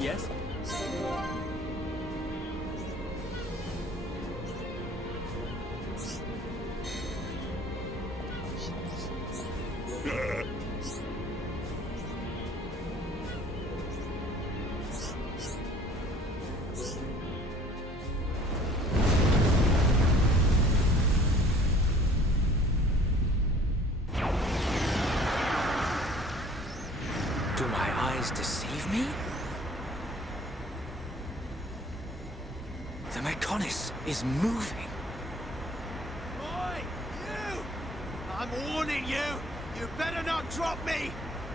Yes? Do my eyes deceive me? The Mechonis is moving. Oi, you! I'm warning you! You better not drop me!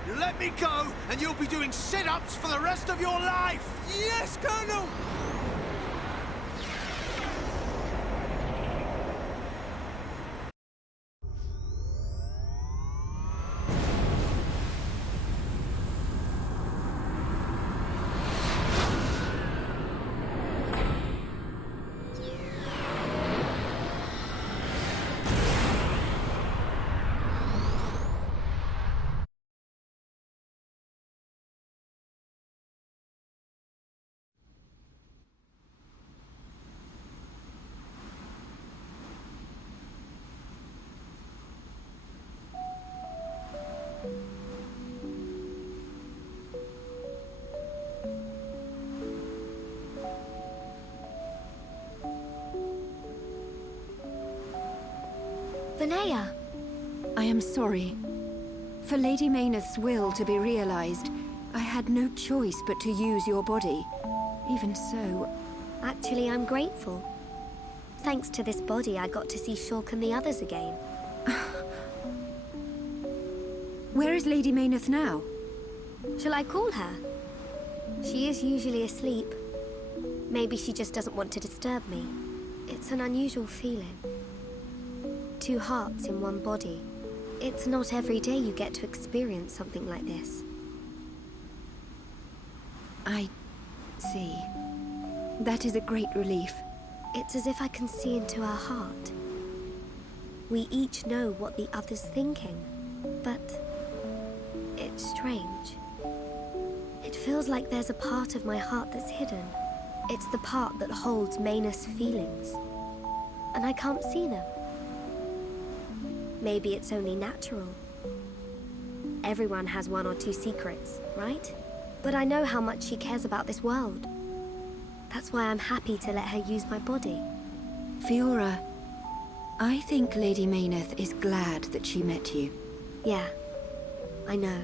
You let me go, and you'll be doing sit-ups for the rest of your life! Yes, Colonel! Linnea! I am sorry. For Lady Mayneth's will to be realized, I had no choice but to use your body. Even so... Actually, I'm grateful. Thanks to this body, I got to see Shulk and the others again. Where is Lady Mayneth now? Shall I call her? She is usually asleep. Maybe she just doesn't want to disturb me. It's an unusual feeling. Two hearts in one body. It's not every day you get to experience something like this. I see. That is a great relief. It's as if I can see into our heart. We each know what the other's thinking, but it's strange. It feels like there's a part of my heart that's hidden. It's the part that holds Mayneth's feelings, and I can't see them. Maybe it's only natural. Everyone has one or two secrets, right? But I know how much she cares about this world. That's why I'm happy to let her use my body. Fiora, I think Lady Mayneth is glad that she met you. Yeah, I know.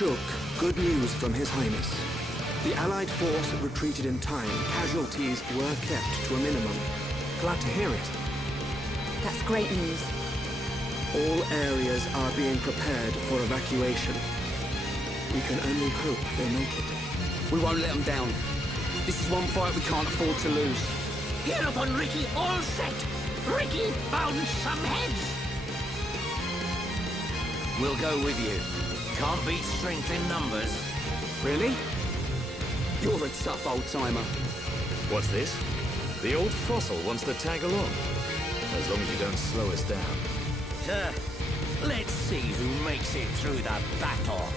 Shulk, good news from His Highness. The Allied force retreated in time. Casualties were kept to a minimum. Glad to hear it. That's great news. All areas are being prepared for evacuation. We can only hope they make it. We won't let them down. This is one fight we can't afford to lose. Here upon Ricky, all set! Ricky bound some heads! We'll go with you. Can't beat strength in numbers. Really? You're a tough old-timer. What's this? The old fossil wants to tag along. As long as you don't slow us down. Let's see who makes it through the battle.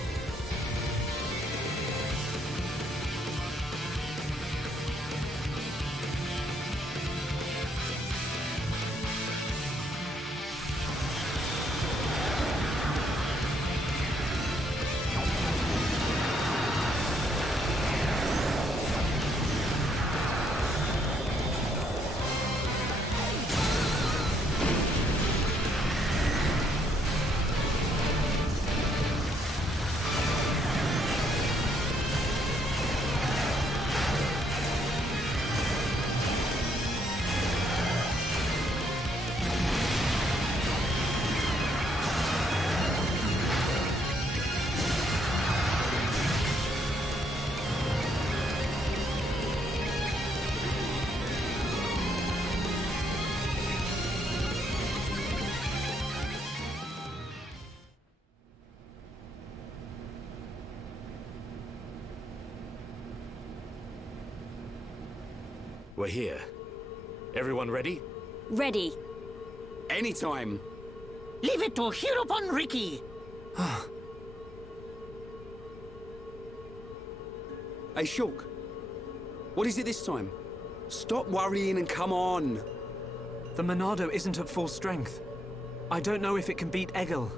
We're here. Everyone ready? Ready. Anytime. Leave it to Hirobon Ricky. Hey, Shulk. What is it this time? Stop worrying and come on. The Monado isn't at full strength. I don't know if it can beat Egil.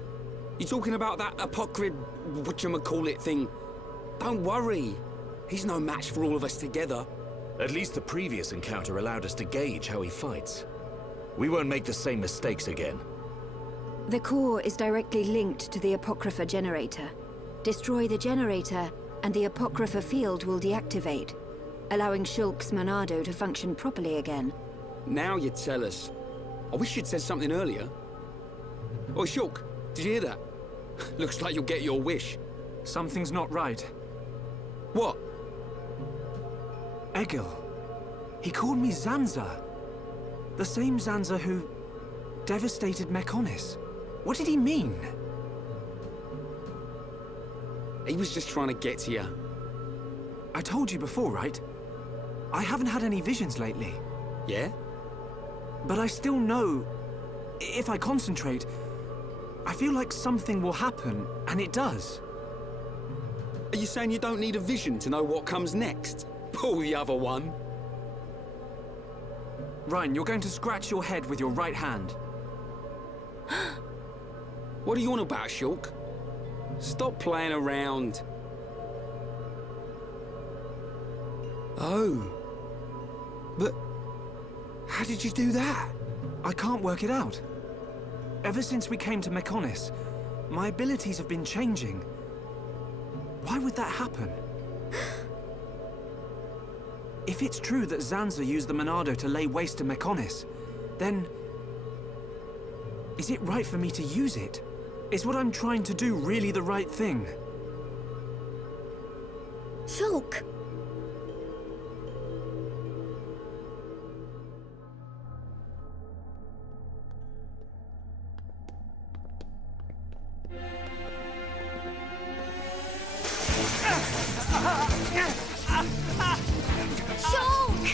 You talking about that apocryph, whatchamacallit thing? Don't worry. He's no match for all of us together. At least the previous encounter allowed us to gauge how he fights. We won't make the same mistakes again. The core is directly linked to the Apocrypha generator. Destroy the generator, and the Apocrypha field will deactivate, allowing Shulk's Monado to function properly again. Now you tell us. I wish you'd said something earlier. Oh, Shulk, did you hear that? Looks like you'll get your wish. Something's not right. What? Egil. He called me Zanza. The same Zanza who devastated Mechonis. What did he mean? He was just trying to get to you. I told you before, right? I haven't had any visions lately. Yeah? But I still know, if I concentrate, I feel like something will happen, and it does. Are you saying you don't need a vision to know what comes next? Pull the other one. Ryan, you're going to scratch your head with your right hand. What are you on about, Shulk? Stop playing around. Oh. But how did you do that? I can't work it out. Ever since we came to Mechonis, my abilities have been changing. Why would that happen? If it's true that Zanza used the Monado to lay waste to Mechonis, then is it right for me to use it? Is what I'm trying to do really the right thing? Shulk! Shulk!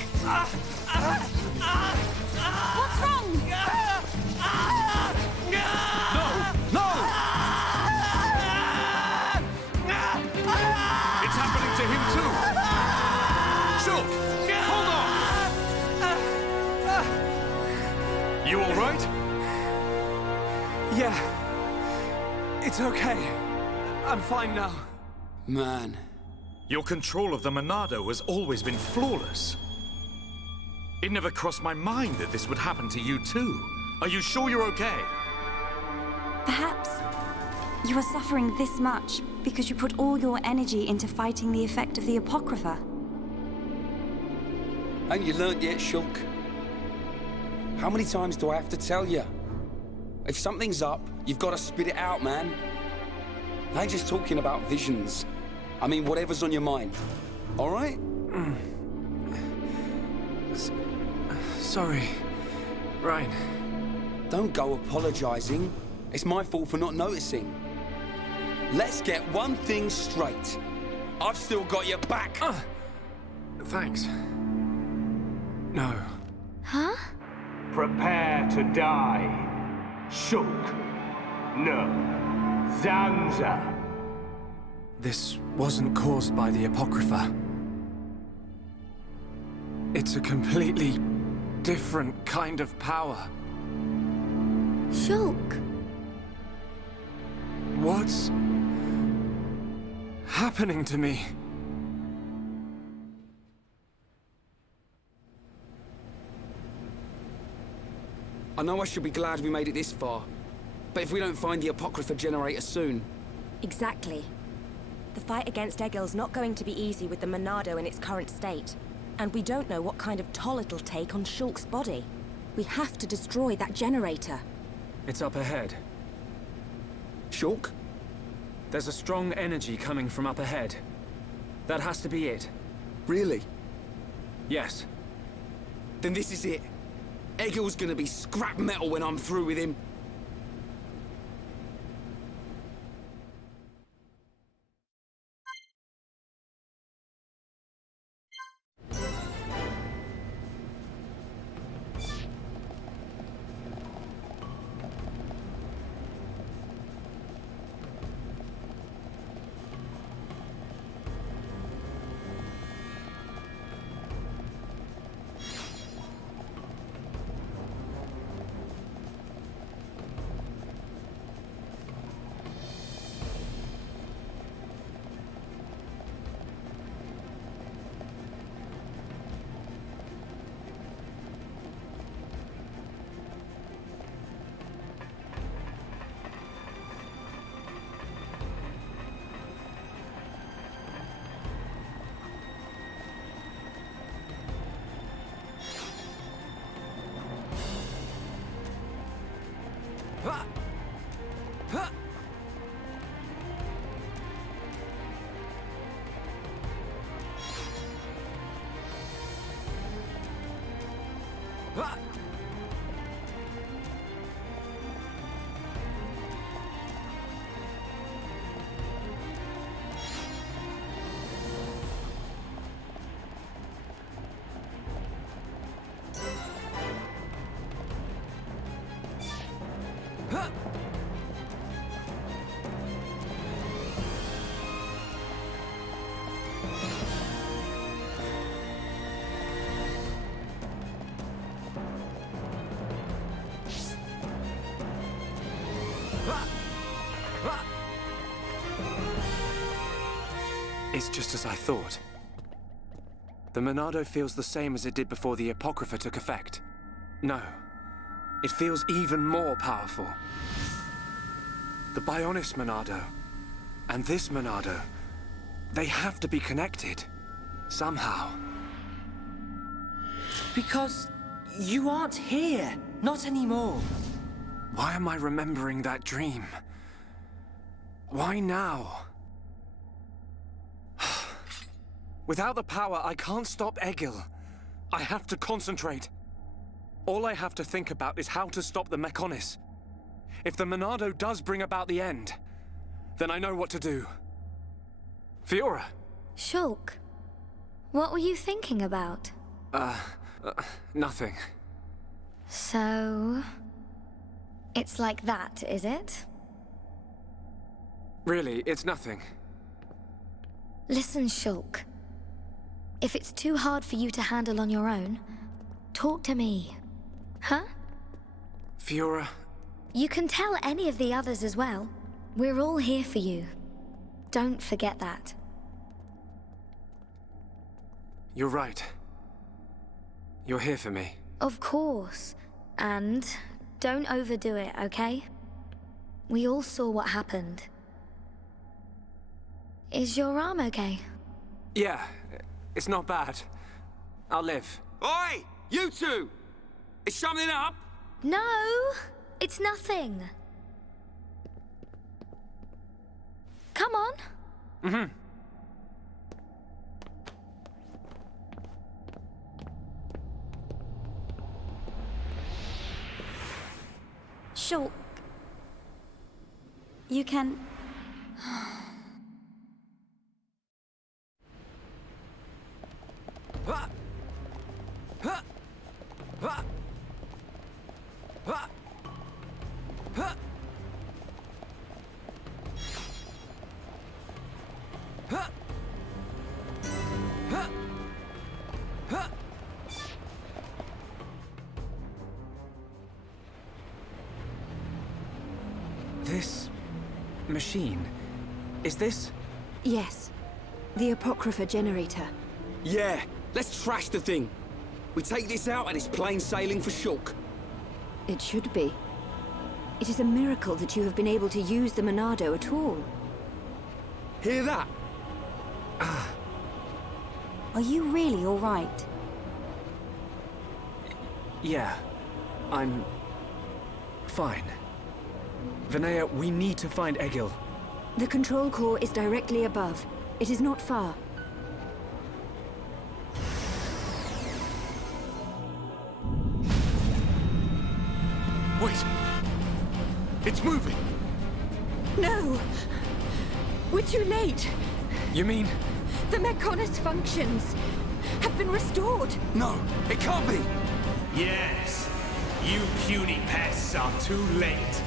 What's wrong? It's happening to him too! Shulk! Hold on! You all right? Yeah. It's okay. I'm fine now. Man. Your control of the Monado has always been flawless. It never crossed my mind that this would happen to you too. Are you sure you're okay? Perhaps you are suffering this much because you put all your energy into fighting the effect of the Apocrypha. Ain't you learnt yet, Shulk? How many times do I have to tell you? If something's up, you've got to spit it out, man. I ain't just talking about visions. I mean, whatever's on your mind. All right? Sorry, Ryan. Don't go apologizing. It's my fault for not noticing. Let's get one thing straight. I've still got your back. Thanks. No. Huh? Prepare to die. Shulk. No. Zanza. This wasn't caused by the Apocrypha. It's a completely different kind of power. Shulk! What's happening to me? I know I should be glad we made it this far, but if we don't find the Apocrypha generator soon... Exactly. The fight against Egil's not going to be easy with the Monado in its current state. And we don't know what kind of toll it'll take on Shulk's body. We have to destroy that generator. It's up ahead. Shulk? There's a strong energy coming from up ahead. That has to be it. Really? Yes. Then this is it. Egil's gonna be scrap metal when I'm through with him. It's just as I thought. The Monado feels the same as it did before the Apocrypha took effect. No, it feels even more powerful. The Bionis Monado and this Monado, they have to be connected. Somehow. Because you aren't here. Not anymore. Why am I remembering that dream? Why now? Without the power, I can't stop Egil. I have to concentrate. All I have to think about is how to stop the Mechonis. If the Monado does bring about the end, then I know what to do. Fiora! Shulk, what were you thinking about? Nothing. So... it's like that, is it? Really, it's nothing. Listen, Shulk. If it's too hard for you to handle on your own, talk to me. Huh? Fiora... You can tell any of the others as well. We're all here for you. Don't forget that. You're right. You're here for me. Of course. And don't overdo it, okay? We all saw what happened. Is your arm okay? Yeah, it's not bad. I'll live. Oi! You two! Is something up? No! It's nothing. Come on. Mm-hmm. Shulk. You can... This... machine... is this... Yes. The Apocrypha generator. Yeah, let's trash the thing. We take this out and it's plain sailing for Shulk. It should be. It is a miracle that you have been able to use the Monado at all. Hear that? Are you really all right? Yeah. I'm... fine. Vinaya, we need to find Egil. The control core is directly above. It is not far. Wait! It's moving! No! We're too late! You mean... The Mechonis functions have been restored! No, it can't be! Yes! You puny pests are too late!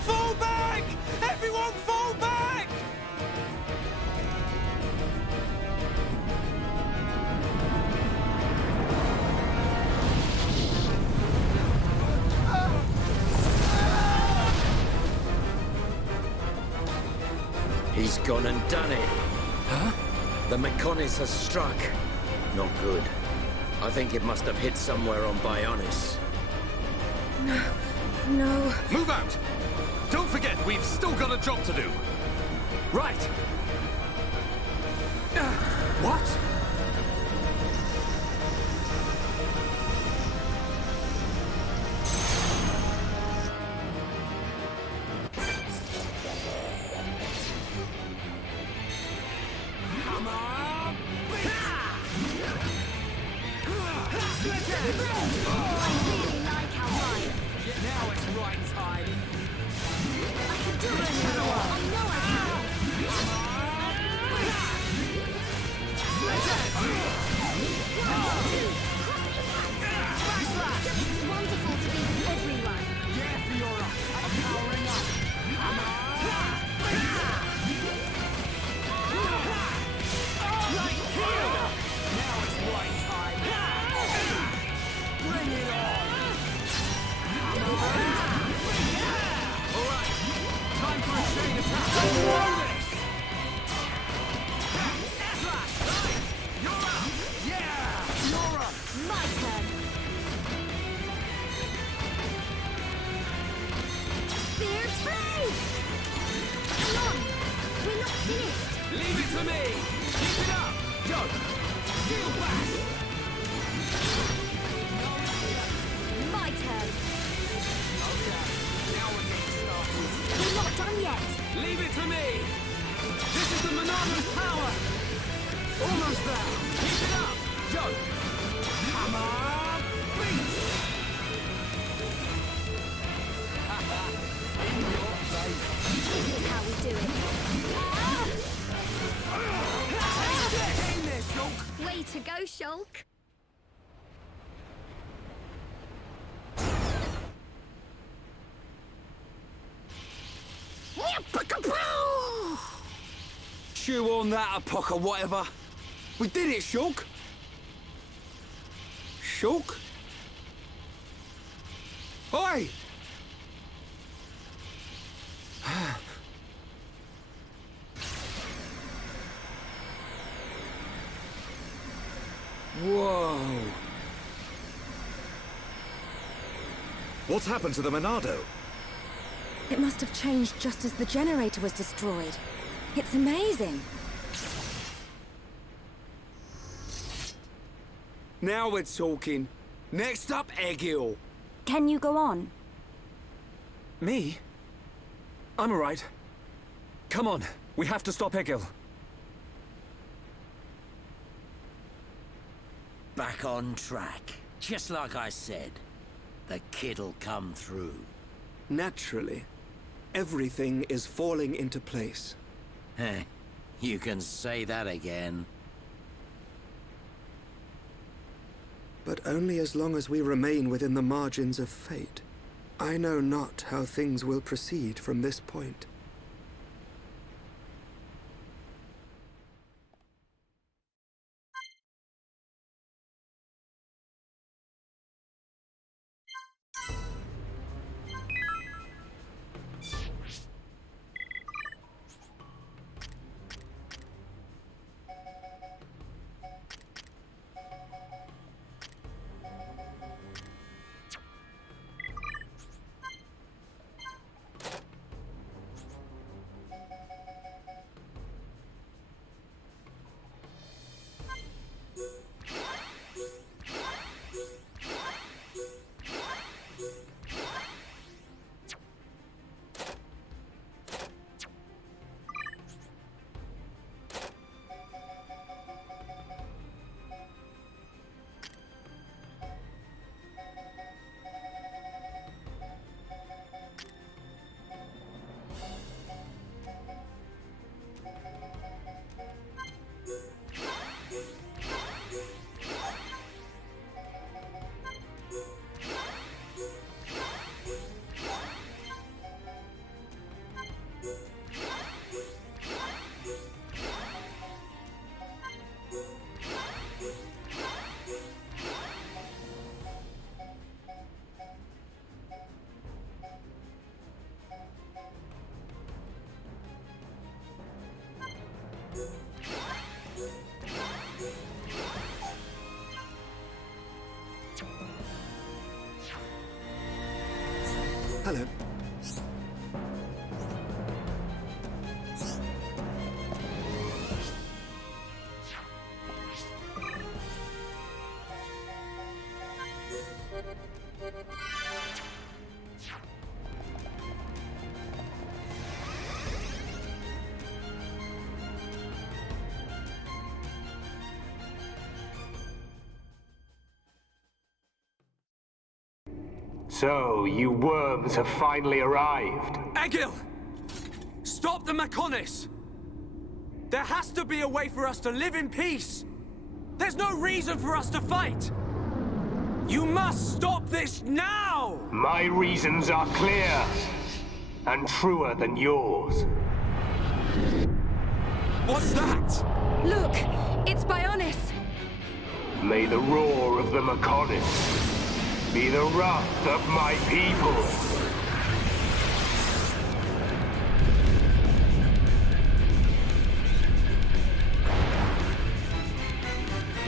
Fall back! Everyone fall back! He's gone and done it. Huh? The Mechonis has struck. Not good. I think it must have hit somewhere on Bionis. No. Move out! Don't forget, we've still got a job to do. Right! What? really like how mine. Now it's right time. I can do it, Shadow. I know I can. It's wonderful to be with everyone. Yeah, Fiora. I'm powering up. Right here. Now it's right time. Bring it on. All right. Time for a chain attack. Let's do this. Slash. Right. You're up. Yeah. Fiora. My turn. Spear tree! Come on! We're not finished! Leave it to me. Keep it up. Go. Steal back. My turn! Okay. Now we're getting started. We're not done yet! Leave it to me. This is the Monado's power. Almost there. Keep it up. Go. Come on. Beat. In your face. This is how we do it. Take this, Shulk. Way to go, Shulk! Chew on that, Apoca, whatever. We did it, Shulk. Shulk? Oi! Whoa. What's happened to the Monado? It must have changed just as the generator was destroyed. It's amazing. Now we're talking. Next up, Egil. Can you go on? Me? I'm alright. Come on, we have to stop Egil. Back on track. Just like I said. The kid'll come through. Naturally. Everything is falling into place. Heh. You can say that again. But only as long as we remain within the margins of fate. I know not how things will proceed from this point. So, you worms have finally arrived. Egil! Stop the Mechonis! There has to be a way for us to live in peace! There's no reason for us to fight! You must stop this now! My reasons are clear, and truer than yours. What's that? Look! It's Bionis! May the roar of the Mechonis be the wrath of my people.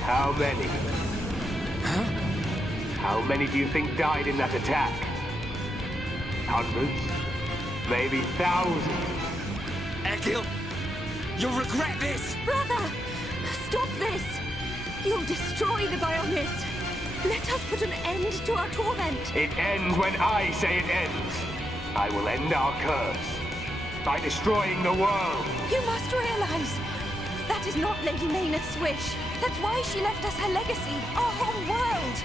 How many? Huh? How many do you think died in that attack? Hundreds? Maybe thousands? Egil! You'll regret this! Brother! Stop this! You'll destroy the Bionis! Let us put an end to our torment! It ends when I say it ends. I will end our curse by destroying the world. You must realize that is not Lady Maynard's wish. That's why she left us her legacy, our whole world.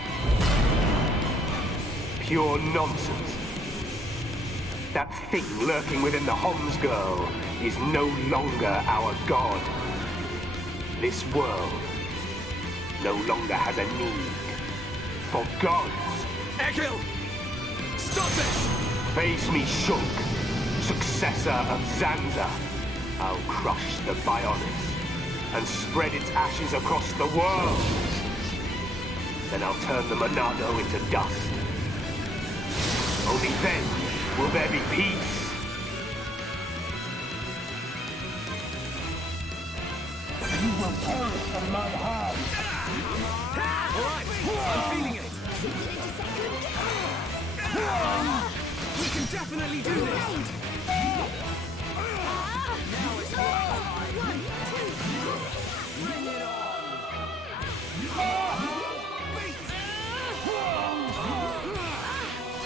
Pure nonsense. That thing lurking within the Homs girl is no longer our god. This world no longer has a need for gods. Egil! Stop this! Face me, Shulk, successor of Zanza. I'll crush the Bionis and spread its ashes across the world. Then I'll turn the Monado into dust. Only then will there be peace. You will perish from my hand. Alright, I'm feeling it. We can definitely do this. Now it's bring it on.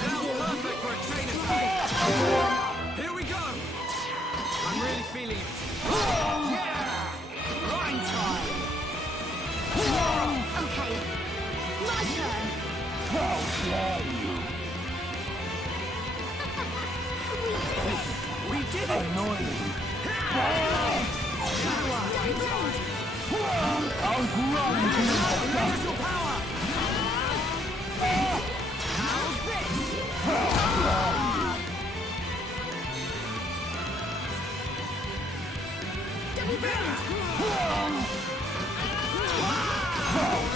Now perfect for a chain attack. Here we go. I'm really feeling it. Yeah! Rhyme time. Okay, my turn. How dare you? We did it! Annoying. I'll grind you into dust. Your power! How's this? How dare you?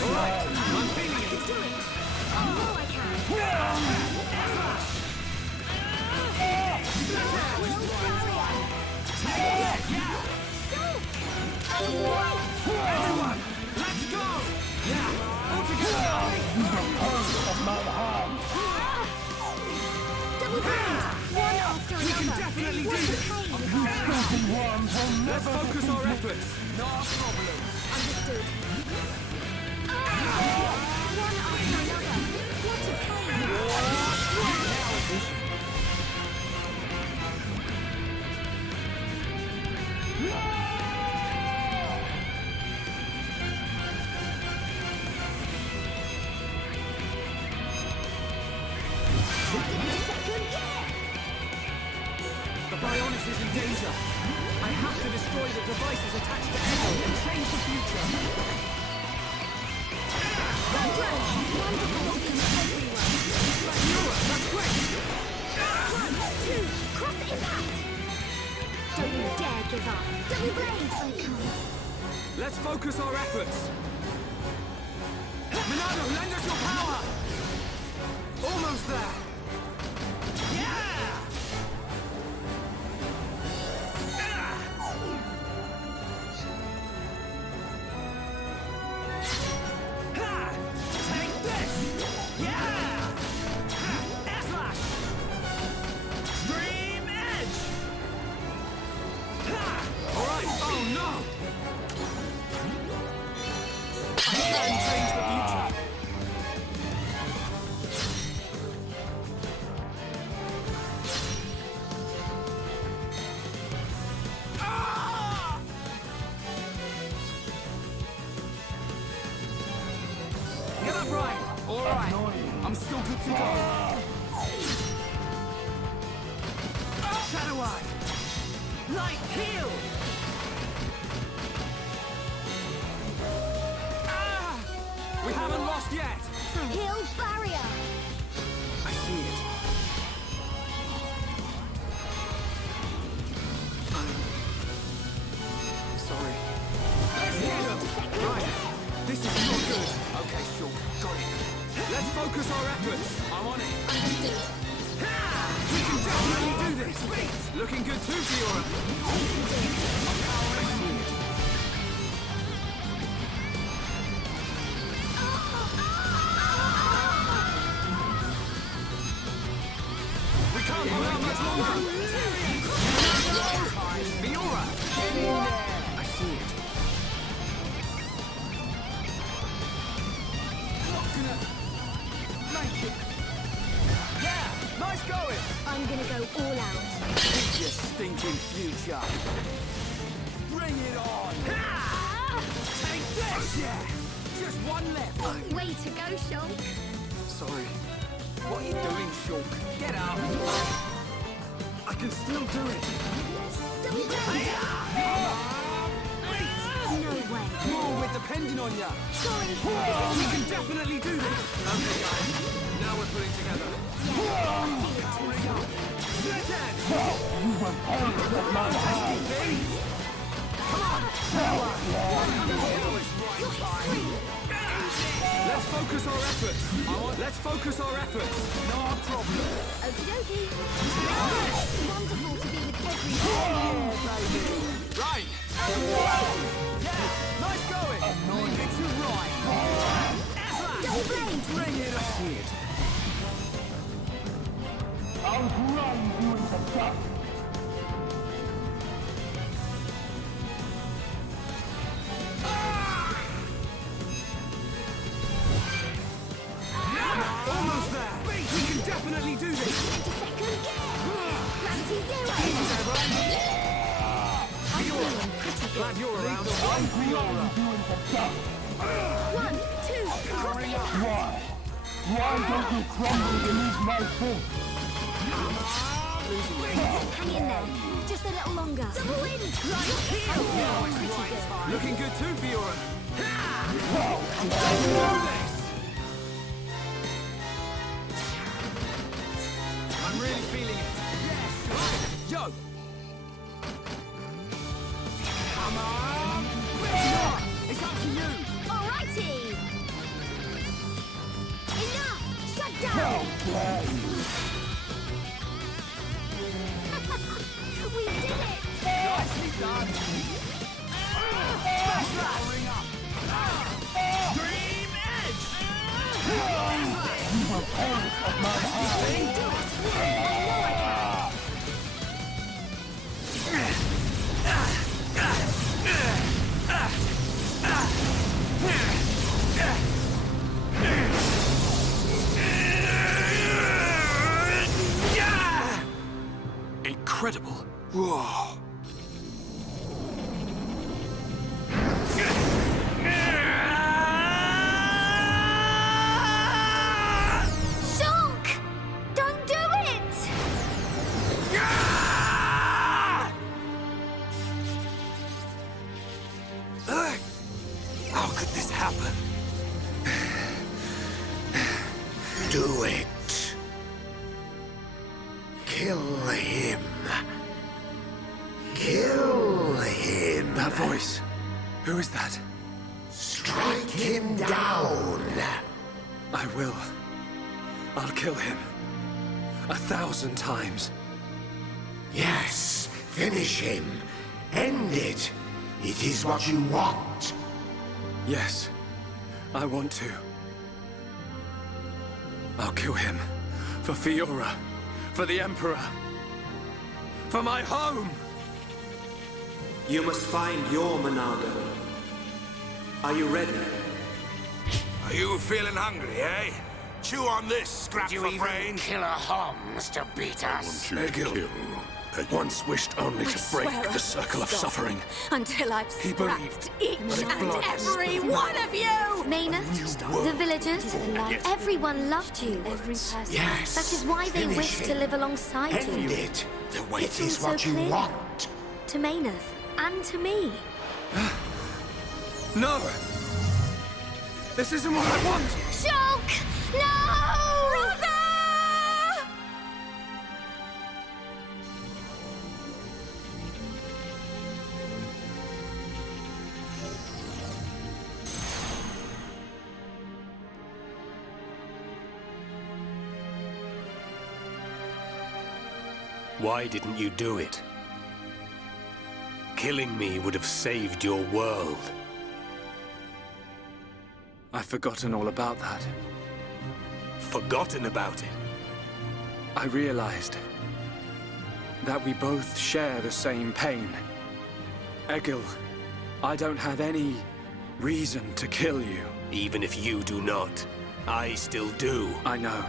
Alright, I'm feeling it. Oh, I can. Everyone, let's go! Yeah, all together! You will perish from my hand. Double bind! One after We can another. definitely do What's the this! pain? You filthy worms will Let's never focus defeat our me. efforts! No problem! Understood. One after another. What a pain! The Bionis is in danger. I have to destroy the devices attached to Echo and change the future. That's great! 1, 2, cross impact! Don't you dare give up. Double blade! I can't. Let's focus our efforts. Monado, lend us your power! Almost there! Yeah! Ha! Take this! Yeah! S-Lash! Stream Edge! Ha! Alright, oh no! I can change the future! Get up, Ryan! Alright, I'm still good to go. Shadow Eye! Light heal! Ah! We haven't lost yet! Heal barrier! I see it. I'm sorry. Right. This is not good. Okay, sure. Got it. Let's focus our efforts. I'm on it. We can definitely do this. Looking good too, Fiora. We can't hold out much longer. Fiora, get in there. I see it. Not gonna make it. Yeah, nice going. I'm gonna go all out. It's your stinking future. Bring it on. Take this. Yeah. Just one left. Way to go, Shulk. Sorry. What are you doing, Shulk? Get up. I can still do it. Don't go. No way. More, we're depending on you. Sorry. We can definitely do this. Okay, guys. Now we're putting together. Hurry up. Let's end. Come on. Let's focus our efforts. Let's focus our efforts. No problem. Okie dokie. Wonderful to be with everyone. Yeah, baby. Right. Yeah, nice going. Leave it to right. Go Blade. Bring it on. I see it. I'll grind you into dust. Almost there. We can definitely do this. Second gear. Gravity zero. Glad you're around. One, two, cross it. Why don't you crumble beneath my foot? Hang in there. Just a little longer. Double win. Looking good too, Fiora. I'm really feeling it. Yes. Yo. Come on. It's up to you. Alrighty. Enough. Shut down. We did it. Nicely done. Ring up. Dream Edge. You were part of my Incredible. Whoa. Shulk! Don't do it! How could this happen? Do it. Kill him. Kill him. That voice. Who is that? Strike him down. I will. I'll kill him. 1,000 times. Yes, finish him. End it. It is what you want. Yes, I want to. I'll kill him. For Fiora. For the Emperor. For my home! You must find your Monado. Are you ready? Are you feeling hungry, eh? Chew on this, scrap for brain. Kill a Homs to beat us. Egil, I once wished only to break the circle of suffering. Until I've scrapped each and every one of you! Mayneth, the villagers, everyone loved you. Yes. That is why they Finish wish it. to live alongside End you. it. The It wait seems is what so you clear. want. To Mayneth, and to me. No! This isn't what I want! Shulk! No! Brother! Why didn't you do it? Killing me would have saved your world. I've forgotten all about that. Forgotten about it? I realized that we both share the same pain. Egil, I don't have any reason to kill you. Even if you do not, I still do. I know.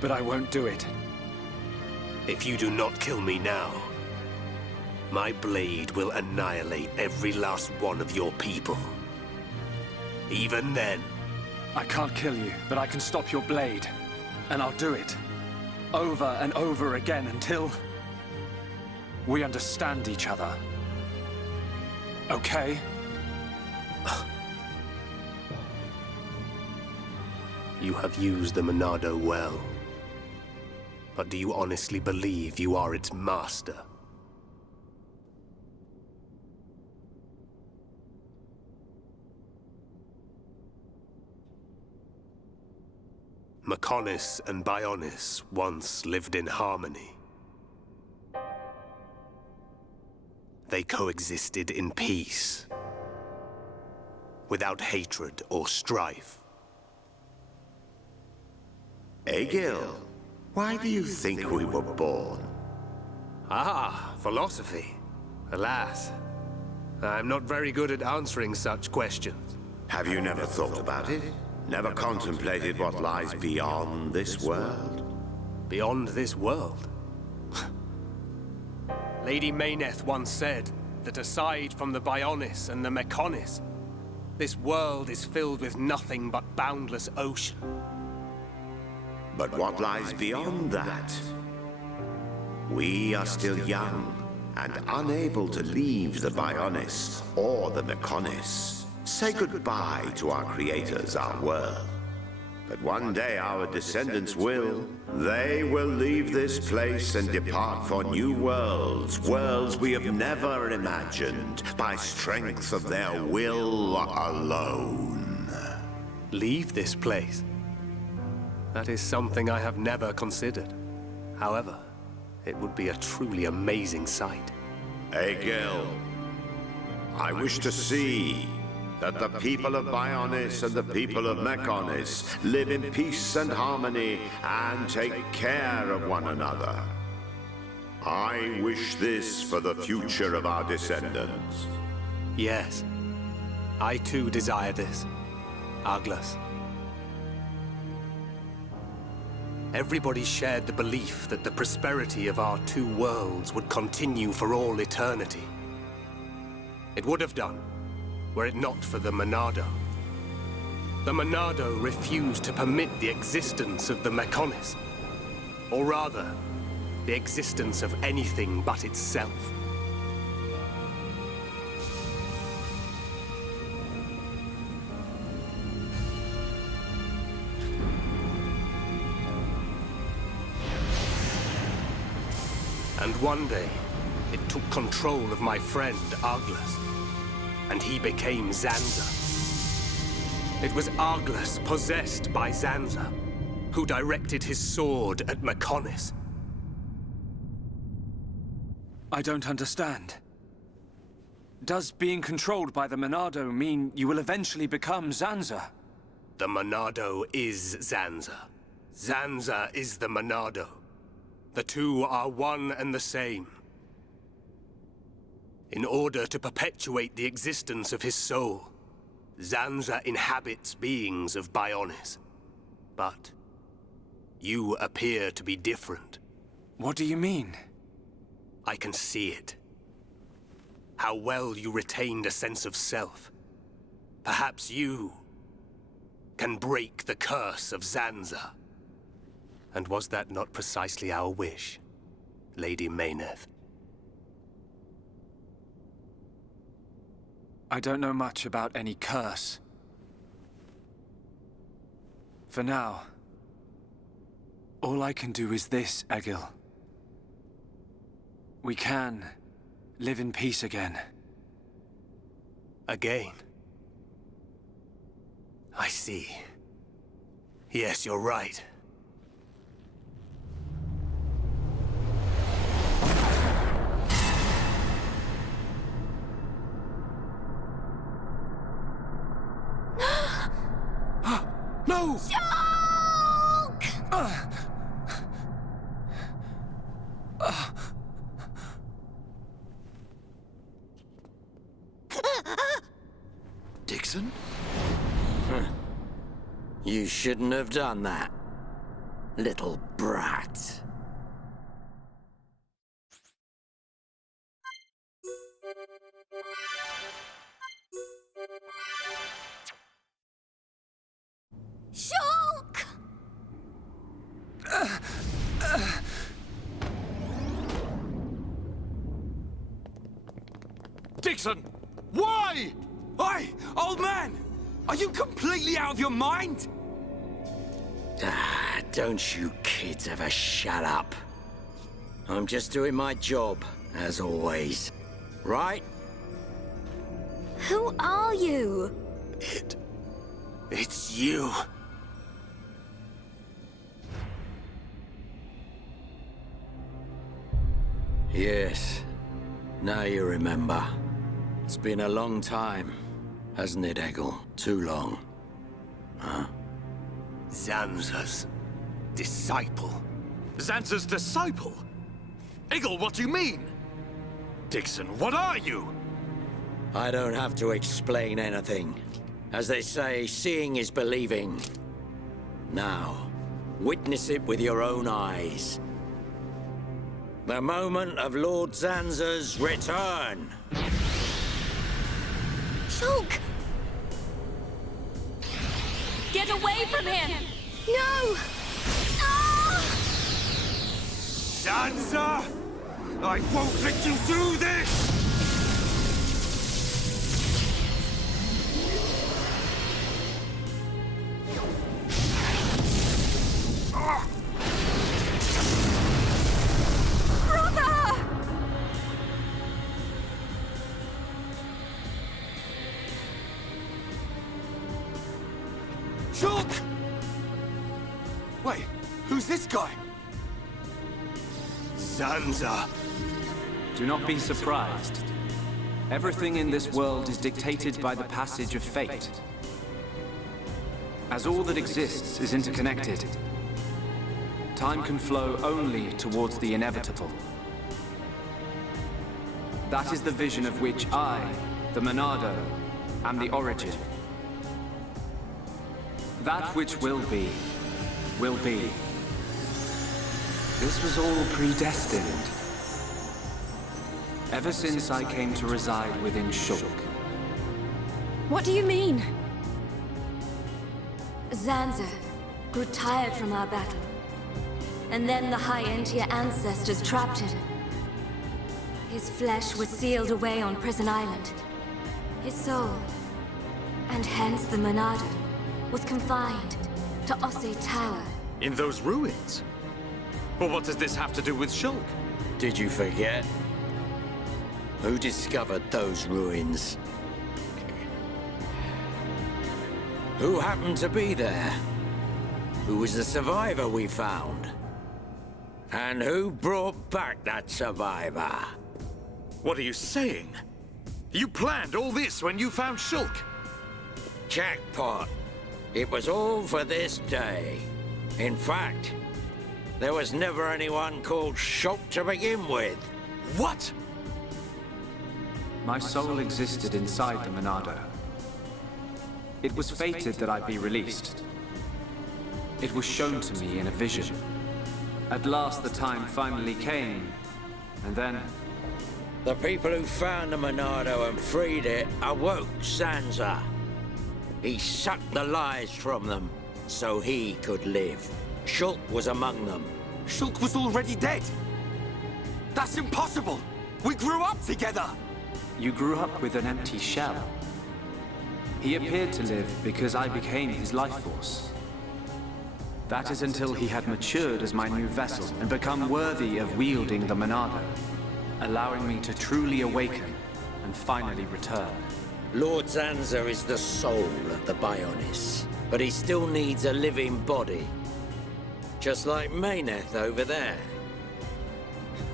But I won't do it. If you do not kill me now, my blade will annihilate every last one of your people. Even then... I can't kill you, but I can stop your blade. And I'll do it. Over and over again until... we understand each other. Okay? You have used the Monado well. But do you honestly believe you are its master? Mechonis and Bionis once lived in harmony. They coexisted in peace, without hatred or strife. Egil, why do you think we were born? Ah, philosophy. Alas, I'm not very good at answering such questions. Have you never thought about it? Never contemplated what lies beyond this world? Beyond this world? Lady Mayneth once said that aside from the Bionis and the Mechonis, this world is filled with nothing but boundless ocean. But what lies beyond that? We are still young and unable to leave the Bionis or the Mechonis. Say goodbye to our creators, our world. But one day our descendants will. They will leave this place and depart for new worlds, worlds we have never imagined, by strength of their will alone. Leave this place? That is something I have never considered. However, it would be a truly amazing sight. Egil, I wish to see that the people of Bionis and the people of Mechonis live in peace and harmony and take care of one another. I wish this for the future of our descendants. Yes, I too desire this, Arglas. Everybody shared the belief that the prosperity of our two worlds would continue for all eternity. It would have done, were it not for the Monado. The Monado refused to permit the existence of the Mechonis. Or rather, the existence of anything but itself. And one day, it took control of my friend, Arglas. And he became Zanza. It was Arglas, possessed by Zanza, who directed his sword at Mechonis. I don't understand. Does being controlled by the Monado mean you will eventually become Zanza? The Monado is Zanza. Zanza is the Monado. The two are one and the same. In order to perpetuate the existence of his soul, Zanza inhabits beings of Bionis. But you appear to be different. What do you mean? I can see it. How well you retained a sense of self. Perhaps you can break the curse of Zanza. And was that not precisely our wish, Lady Mayneth? I don't know much about any curse. For now, all I can do is this, Egil. We can live in peace again. Again? I see. Yes, you're right. No! Dixon? You shouldn't have done that, little brat. Shulk! Dixon! Why? Oi, old man! Are you completely out of your mind? Don't you kids ever shut up. I'm just doing my job, as always. Right? Who are you? It's you. Yes. Now you remember. It's been a long time, hasn't it, Egil? Too long. Huh? Zanza's disciple. Zanza's disciple? Egil, what do you mean? Dixon, what are you? I don't have to explain anything. As they say, seeing is believing. Now, witness it with your own eyes. The moment of Lord Zanza's return. Shulk! Get away from him! No! Ah! Zanza! I won't let you do this! Shulk! Wait, who's this guy? Zanza! Do not be surprised. Everything in this world is dictated by the passage of fate. As all that exists is interconnected, time can flow only towards the inevitable. That is the vision of which I, the Monado, am the origin. That which will be, will be. This was all predestined. Ever since I came to reside within Shulk. What do you mean? Zanza grew tired from our battle. And then the High Entier ancestors trapped him. His flesh was sealed away on Prison Island. His soul, and hence the Monado, was confined to Osse Tower. In those ruins? But what does this have to do with Shulk? Did you forget? Who discovered those ruins? Who happened to be there? Who was the survivor we found? And who brought back that survivor? What are you saying? You planned all this when you found Shulk? Jackpot. It was all for this day. In fact, there was never anyone called Shulk to begin with. What? My soul existed inside the Monado. It was fated that I be released. It was shown to me in a vision. At last the time finally came, And then... The people who found the Monado and freed it awoke Zanza. He sucked the lives from them, so he could live. Shulk was among them. Shulk was already dead! That's impossible! We grew up together! You grew up with an empty shell. He appeared to live because I became his life force. That is until he had matured as my new vessel and become worthy of wielding the Monado, allowing me to truly awaken and finally return. Lord Zanza is the soul of the Bionis, but he still needs a living body. Just like Mayneth over there.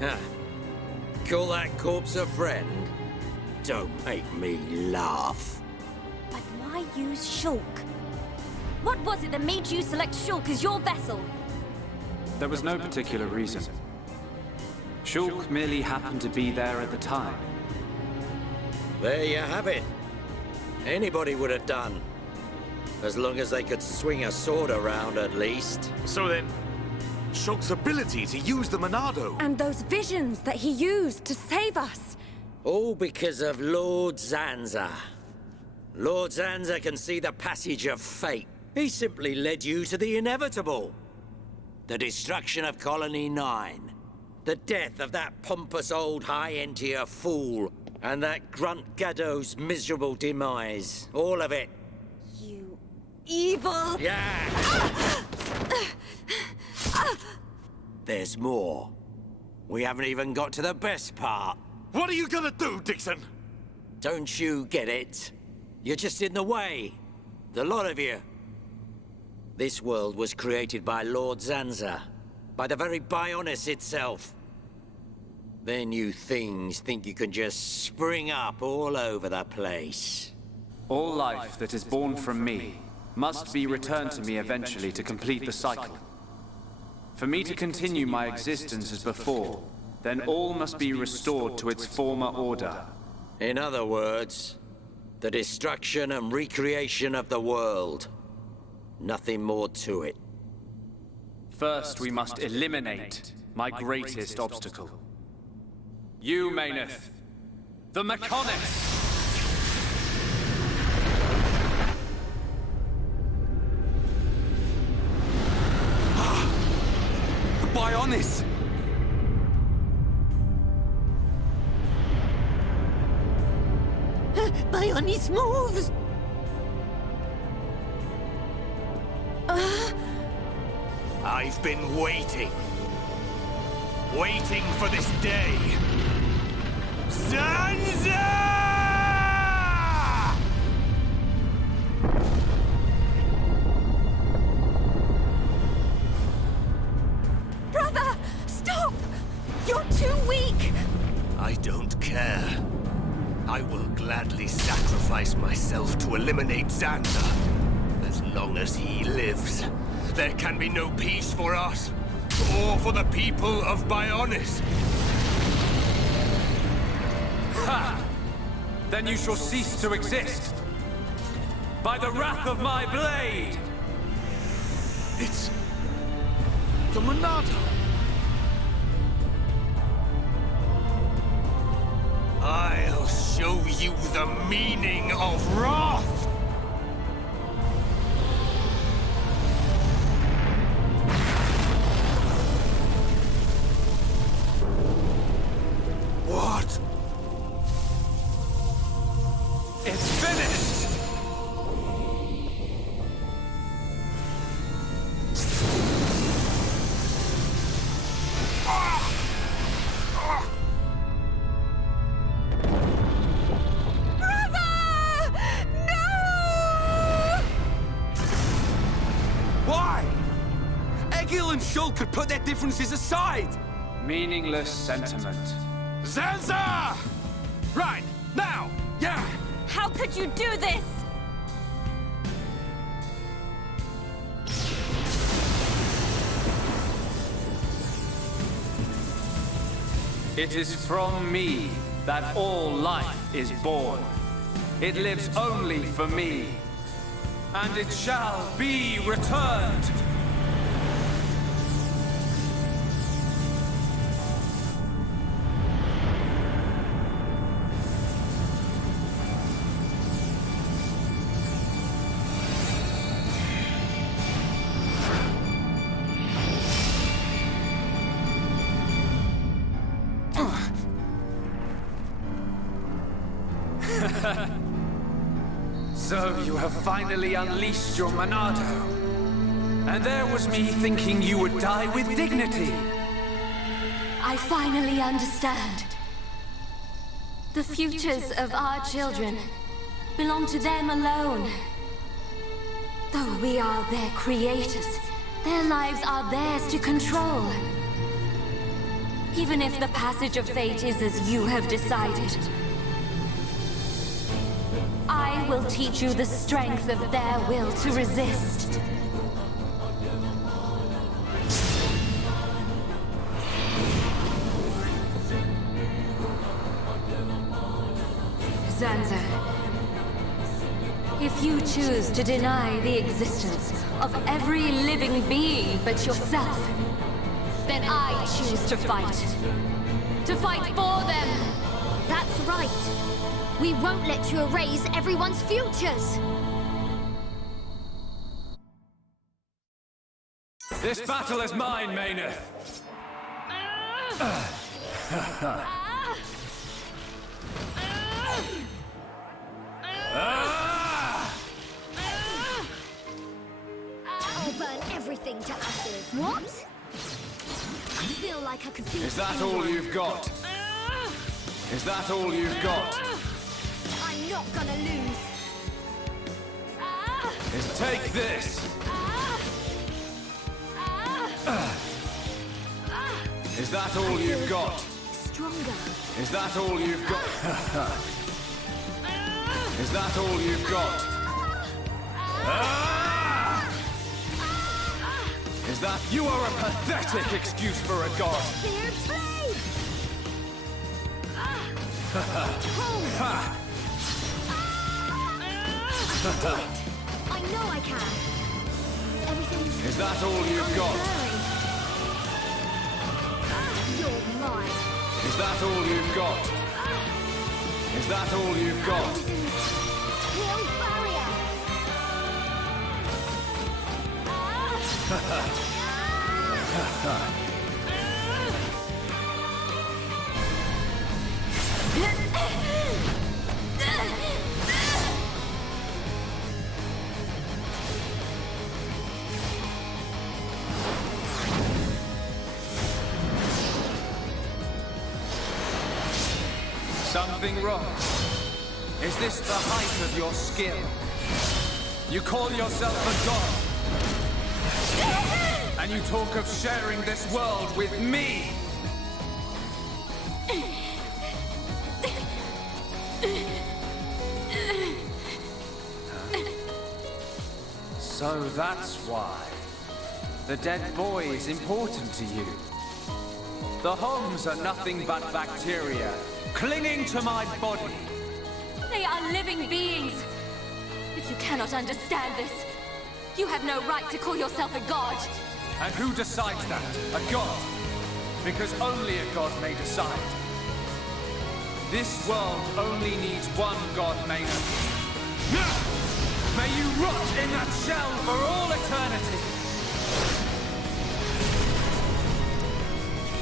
Ha! Call that corpse a friend? Don't make me laugh. But why use Shulk? What was it that made you select Shulk as your vessel? There was no particular reason. Shulk merely happened to be there at the time. There you have it. Anybody would have done. As long as they could swing a sword around, at least. So then, Shulk's ability to use the Monado... And those visions that he used to save us. All because of Lord Zanza. Lord Zanza can see the passage of fate. He simply led you to the inevitable. The destruction of Colony 9. The death of that pompous old high-entier fool. And that Grunt Gaddo's miserable demise. All of it. You evil... Yeah! There's more. We haven't even got to the best part. What are you gonna do, Dixon? Don't you get it? You're just in the way. The lot of you. This world was created by Lord Zanza. By the very Bionis itself. Then you things think you can just spring up all over the place. All life that is born from me must be returned to me eventually to complete the cycle. For me to continue my existence as before, then all must be restored to its former order. In other words, the destruction and recreation of the world. Nothing more to it. First, we must eliminate my greatest obstacle. You, Mayneth. The Mechonis! The Bionis! Bionis moves! I've been waiting. Waiting for this day. Zanza! Brother! Stop! You're too weak! I don't care. I will gladly sacrifice myself to eliminate Zanza. As long as he lives, there can be no peace for us, or for the people of Bionis. Ha! Then you shall cease to exist. By the wrath of my blade! It's... the Monado! I'll show you the meaning of wrath! What? It's finished! Why? Egil and Shulk could put their differences aside! Meaningless sentiment. Zanza! Right, now! Yeah! How could you do this? It is from me that all life is born. It lives only for me. And it shall be returned. So you have finally unleashed your Monado. And there was me thinking you would die with dignity. I finally understand. The futures of our children belong to them alone. Though we are their creators, their lives are theirs to control. Even if the passage of fate is as you have decided, I will teach you the strength of their will to resist. Zanza, if you choose to deny the existence of every living being but yourself, then I choose to fight. To fight for them! That's right. We won't let you erase everyone's futures. This battle is mine, Mayneth. I'll burn everything to ashes. What? I feel like I could beat Is that anyone. all you've got? Is that all you've got? I'm not gonna lose. Take this! Is that all you've got? Stronger. Is that all you've got? Is that all you've got? Is that... You are a pathetic excuse for a god! Fair play! I know I can. Everything's... Is that all you've got? You're mine. Is that all you've got? Is that all you've got? Kill barrier. Something wrong? Is this the height of your skill? You call yourself a god, and you talk of sharing this world with me! So that's why. The dead boy is important to you. The Homs are nothing but bacteria, clinging to my body. They are living beings. If you cannot understand this, you have no right to call yourself a god. And who decides that? A god? Because only a god may decide. This world only needs one god, Maynard. May you rot in that shell for all eternity!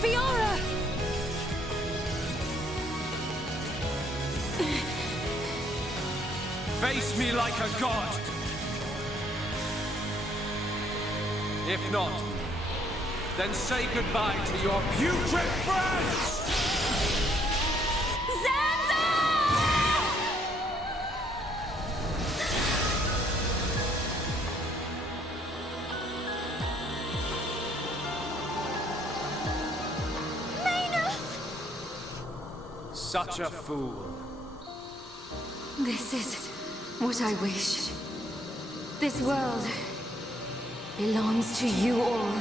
Fiora! Face me like a god! If not, then say goodbye to your putrid friends! Such a fool. This is what I wish. This world belongs to you all.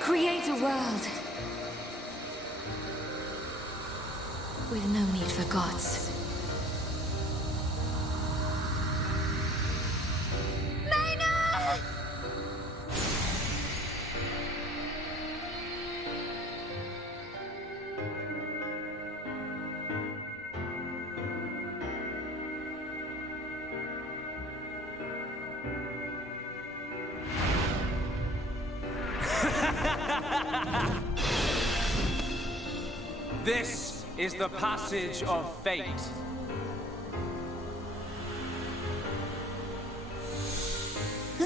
Create a world with no need for gods. This is the passage of fate.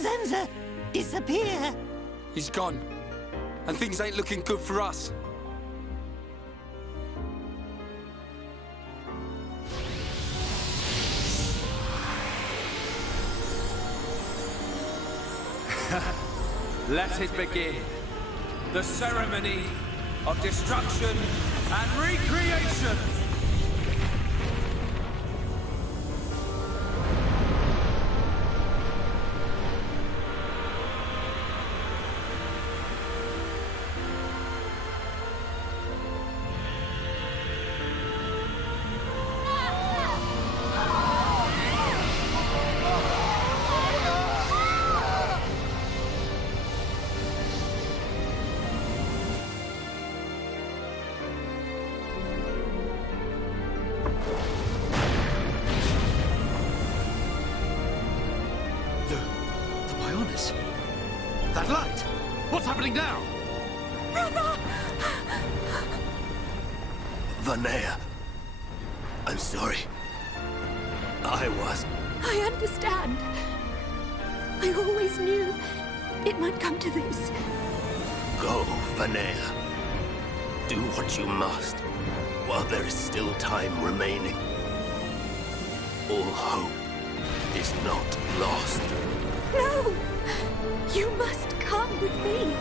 Zanza disappear? He's gone. And things ain't looking good for us. Let it begin. The ceremony of destruction and recreation. That light! What's happening now? Brother! Vanea, I'm sorry. I I understand. I always knew it might come to this. Go, Vanea. Do what you must, while there is still time remaining. All hope is not lost. No! You must come with me.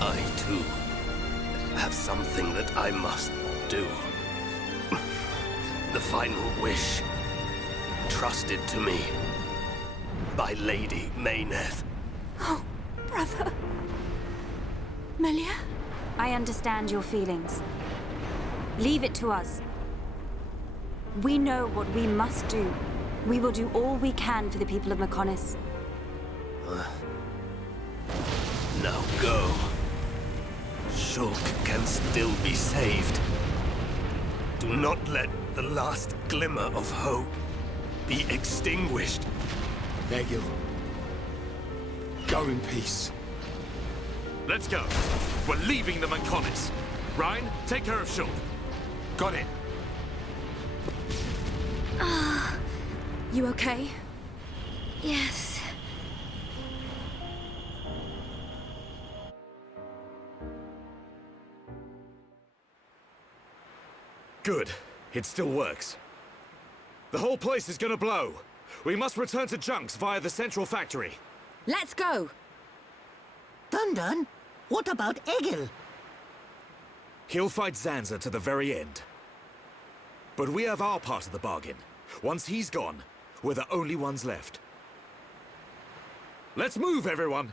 I, too, have something that I must do. The final wish, trusted to me by Lady Mayneth. Oh, brother. Melia? I understand your feelings. Leave it to us. We know what we must do. We will do all we can for the people of Mechonis. Now go. Shulk can still be saved. Do not let the last glimmer of hope be extinguished. Egil, go in peace. Let's go. We're leaving the Mechonis. Ryan, take care of Shulk. Got it. You okay? Yes. Good. It still works. The whole place is gonna blow. We must return to Junks via the central factory. Let's go! Dun-Dun, what about Egil? He'll fight Zanza to the very end. But we have our part of the bargain. Once he's gone, we're the only ones left. Let's move, everyone!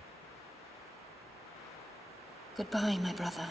Goodbye, my brother.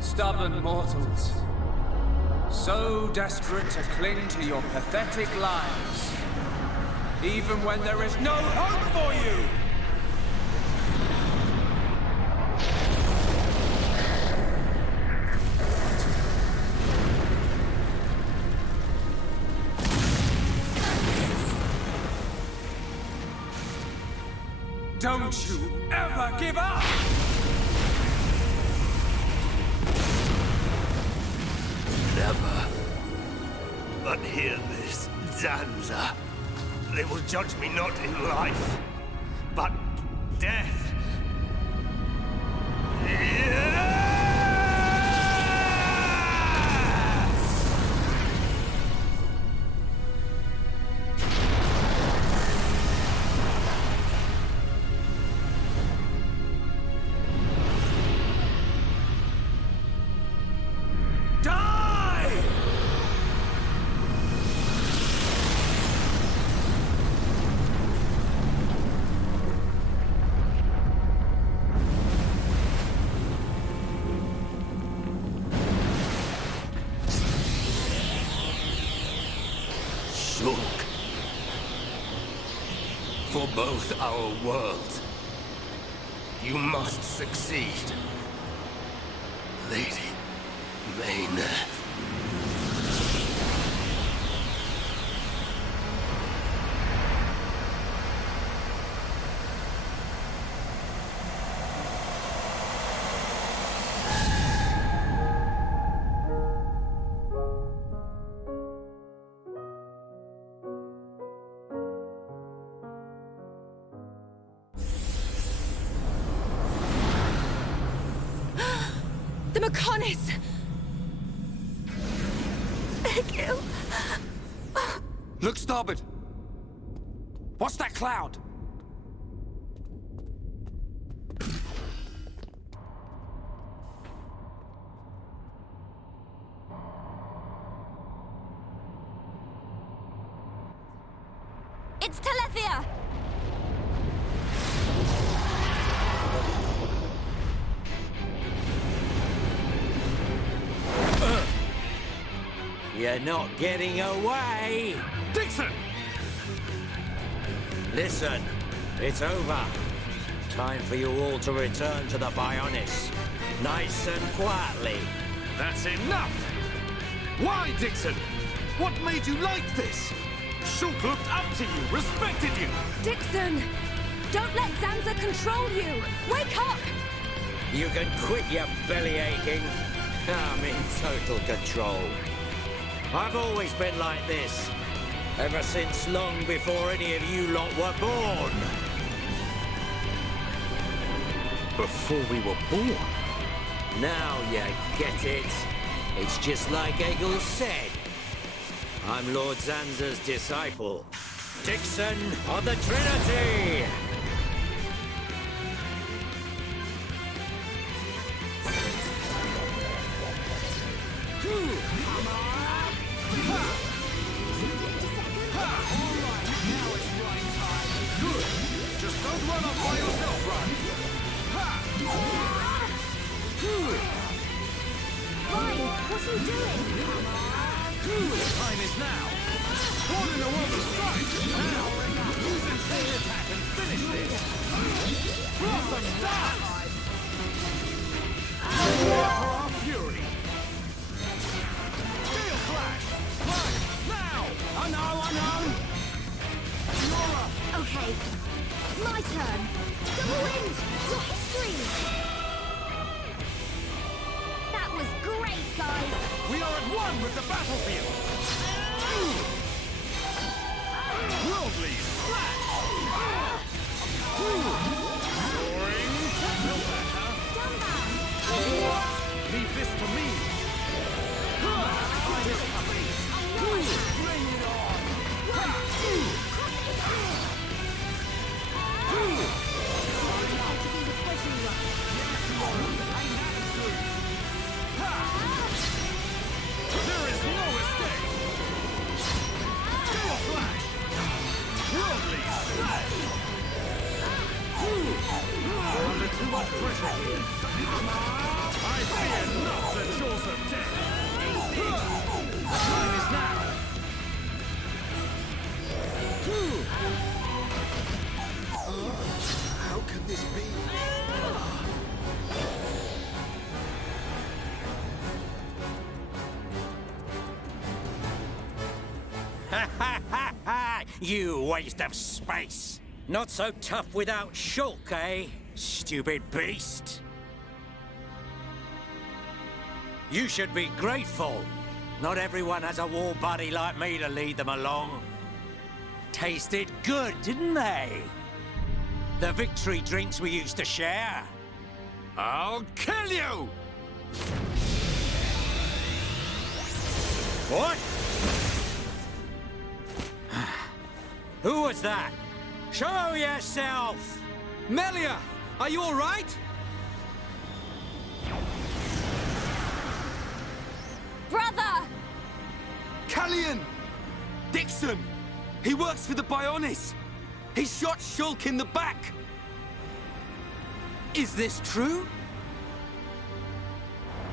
Stubborn mortals. So desperate to cling to your pathetic lives. Even when there is no hope for you! Don't you ever give up! Never. But hear this, Zanza. They will judge me not in life, but death. For both our worlds, you must succeed. Lady Maynard. The Mechonis! Egil! Look starboard! What's that cloud? It's Telethia! You're not getting away! Dixon! Listen, it's over. Time for you all to return to the Bionis. Nice and quietly. That's enough! Why, Dixon? What made you like this? Shulk looked up to you, respected you! Dixon! Don't let Zanza control you! Wake up! You can quit your belly aching. I'm in total control. I've always been like this. Ever since long before any of you lot were born. Before we were born? Now you get it. It's just like Egil said. I'm Lord Zanza's disciple. Dixon of the Trinity! Just don't run off by yourself, Ryan. Ryan, what are you doing? The time is now. What in the world is strike? Now, use an air attack and finish this. Blossom dance! Prepare for our fury. Steel flash! Right, now! I know! Nora! Okay, my turn. Double wind! Your history! That was great, guys! We are at one with the battlefield! Worldly splash! Soaring technopath, huh? What? Leave this to me! Time is coming! Bring it on! much pressure here. I fear not the jaws of death. The time is now. How can this be? You waste of space! Not so tough without Shulk, eh? Stupid beast! You should be grateful. Not everyone has a war buddy like me to lead them along. Tasted good, didn't they? The victory drinks we used to share. I'll kill you! What? Who was that? Show yourself! Melia, are you all right? Brother! Callian! Dixon! He works for the Bionis! He shot Shulk in the back! Is this true?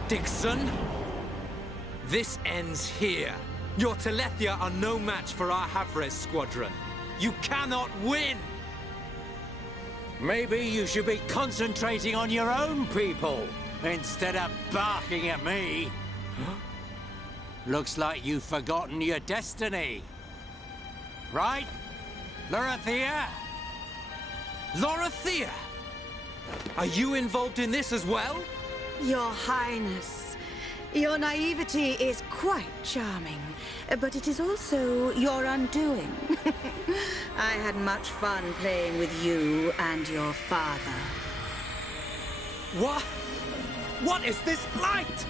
Dixon? This ends here. Your Telethia are no match for our Havres squadron. You cannot win! Maybe you should be concentrating on your own people, instead of barking at me. Looks like you've forgotten your destiny. Right? Lorithia? Lorithia! Are you involved in this as well? Your Highness, your naivety is quite charming, but it is also your undoing. I had much fun playing with you and your father. What? What is this light?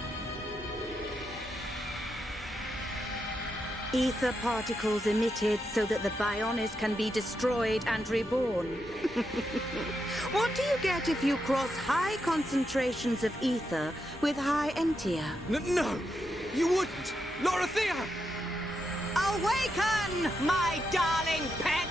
Ether particles emitted so that the Bionis can be destroyed and reborn. What do you get if you cross high concentrations of ether with high entia? No! You wouldn't! Lorithia! Awaken, my darling pets!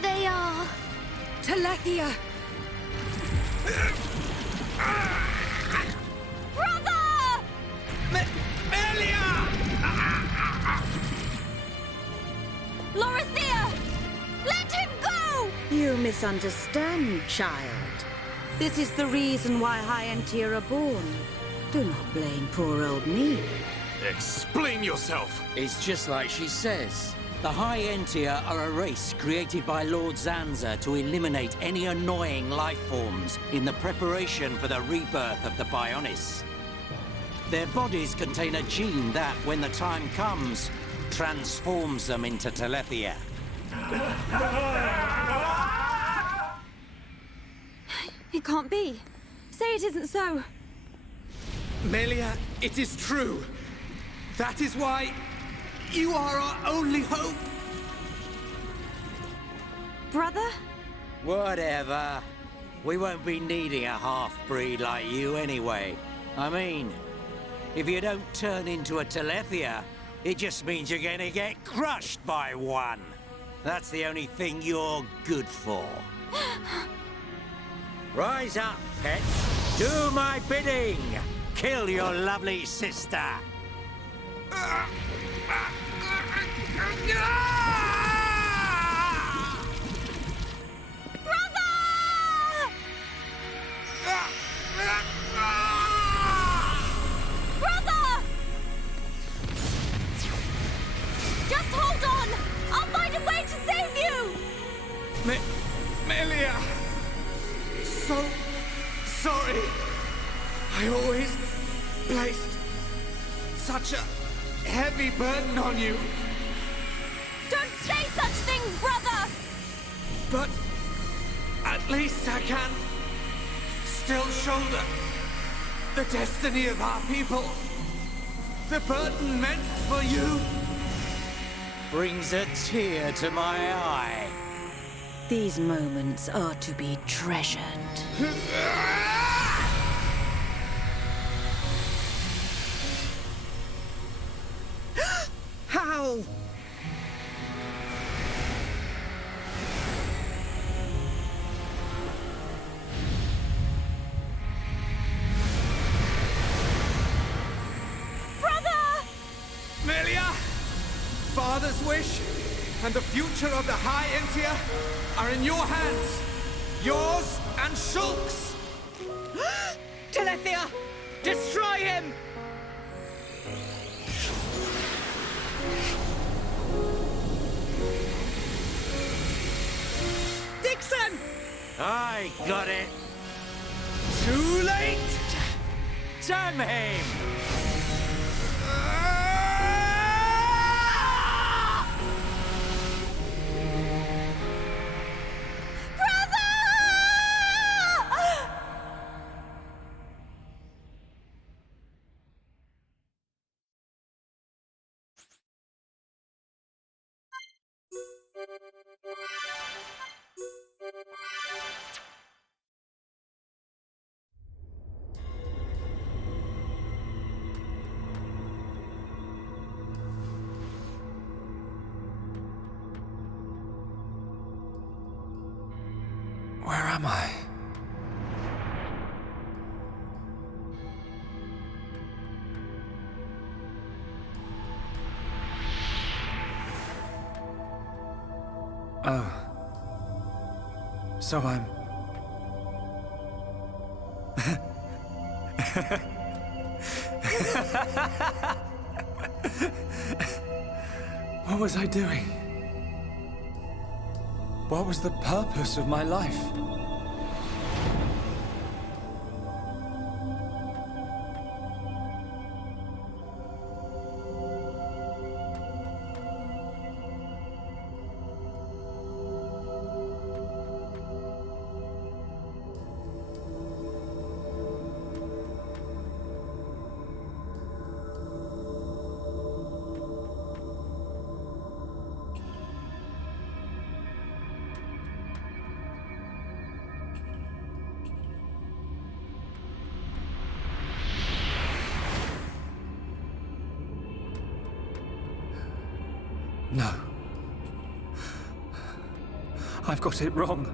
They are... Telethia! Brother! Melia! Lorithia! Let him go! You misunderstand, child. This is the reason why high entia are born. Do not blame poor old me. Explain yourself! It's just like she says. The High Entia are a race created by Lord Zanza to eliminate any annoying life forms in the preparation for the rebirth of the Bionis. Their bodies contain a gene that, when the time comes, transforms them into Telethia. It can't be. Say it isn't so. Melia, it is true. That is why you are our only hope. Brother? Whatever. We won't be needing a half-breed like you anyway. I mean, if you don't turn into a Telethia, it just means you're gonna get crushed by one. That's the only thing you're good for. Rise up, pets. Do my bidding. Kill your lovely sister. Brother! Just hold on! I'll find a way to save you! Melia! So sorry. I always placed such a heavy burden on you. Don't say such things, brother! But at least I can still shoulder the destiny of our people. The burden meant for you. Brings a tear to my eye. These moments are to be treasured. How? Melia! Father's wish and the future of the High Entia are in your hands. Yours and Shulk's! Telethia! Destroy him! Dixon! I got it. Too late! Damn him! Where am I? Oh. So I'm... What was I doing? What was the purpose of my life? No. I've got it wrong.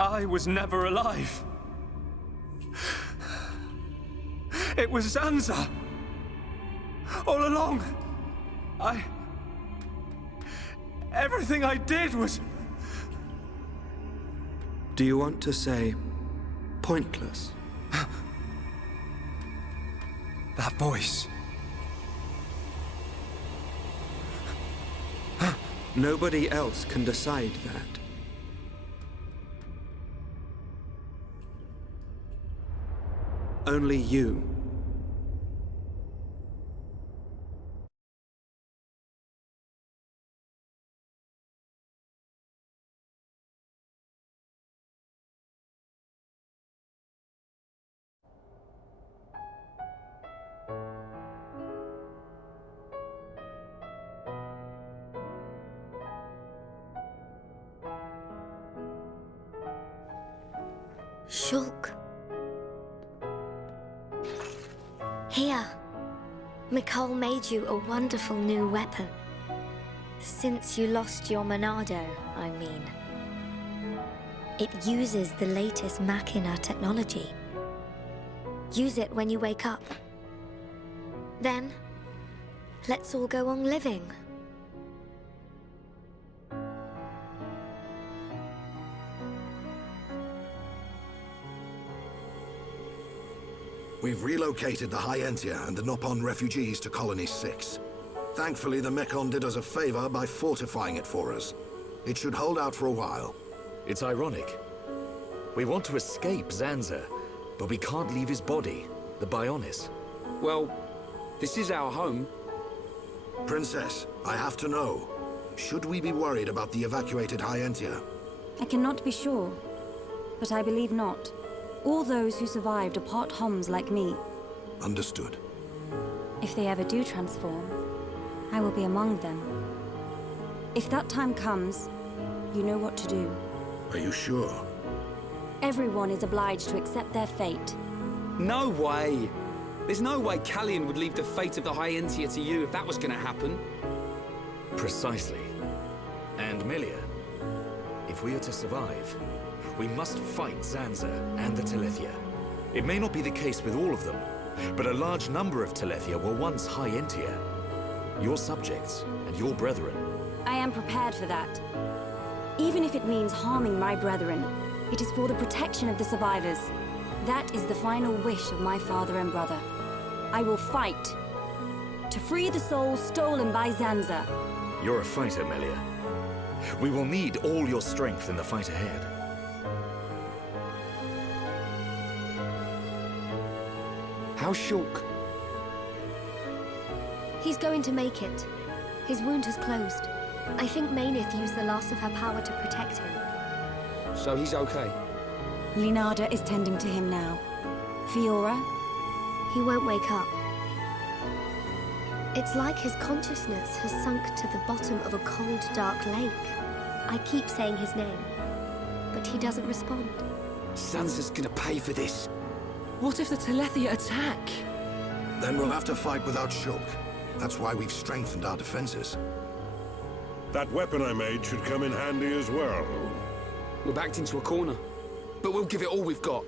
I was never alive. It was Zanza. All along. Everything I did was... Do you want to say pointless? That voice. Nobody else can decide that. Only you. Shulk. Here. Mikol made you a wonderful new weapon. Since you lost your Monado, I mean. It uses the latest Machina technology. Use it when you wake up. Then, let's all go on living. We've relocated the High Entia and the Nopon refugees to Colony 6. Thankfully, the Mechon did us a favor by fortifying it for us. It should hold out for a while. It's ironic. We want to escape Zanza, but we can't leave his body, the Bionis. Well, this is our home. Princess, I have to know. Should we be worried about the evacuated High Entia? I cannot be sure, but I believe not. All those who survived are part Homs like me. Understood. If they ever do transform, I will be among them. If that time comes, you know what to do. Are you sure? Everyone is obliged to accept their fate. No way! There's no way Callian would leave the fate of the High Entia to you if that was gonna happen. Precisely. And Melia, if we are to survive, we must fight Zanza and the Telethia. It may not be the case with all of them, but a large number of Telethia were once High Entia. Your subjects and your brethren. I am prepared for that. Even if it means harming my brethren, it is for the protection of the survivors. That is the final wish of my father and brother. I will fight to free the souls stolen by Zanza. You're a fighter, Melia. We will need all your strength in the fight ahead. How's Shulk? He's going to make it. His wound has closed. I think Mainith used the last of her power to protect him. So he's okay? Linada is tending to him now. Fiora? He won't wake up. It's like his consciousness has sunk to the bottom of a cold, dark lake. I keep saying his name, but he doesn't respond. Zanza's gonna pay for this. What if the Telethia attack? Then we'll have to fight without Shulk. That's why we've strengthened our defenses. That weapon I made should come in handy as well. We're backed into a corner, but we'll give it all we've got.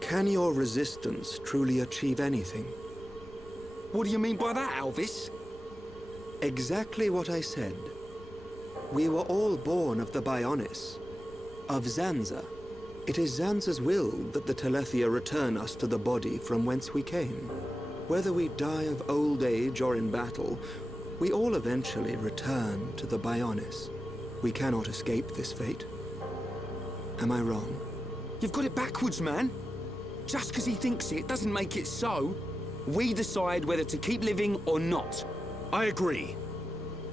Can your resistance truly achieve anything? What do you mean by that, Alvis? Exactly what I said. We were all born of the Bionis, of Zanza. It is Zanza's will that the Telethia return us to the body from whence we came. Whether we die of old age or in battle, we all eventually return to the Bionis. We cannot escape this fate. Am I wrong? You've got it backwards, man. Just because he thinks it doesn't make it so. We decide whether to keep living or not. I agree.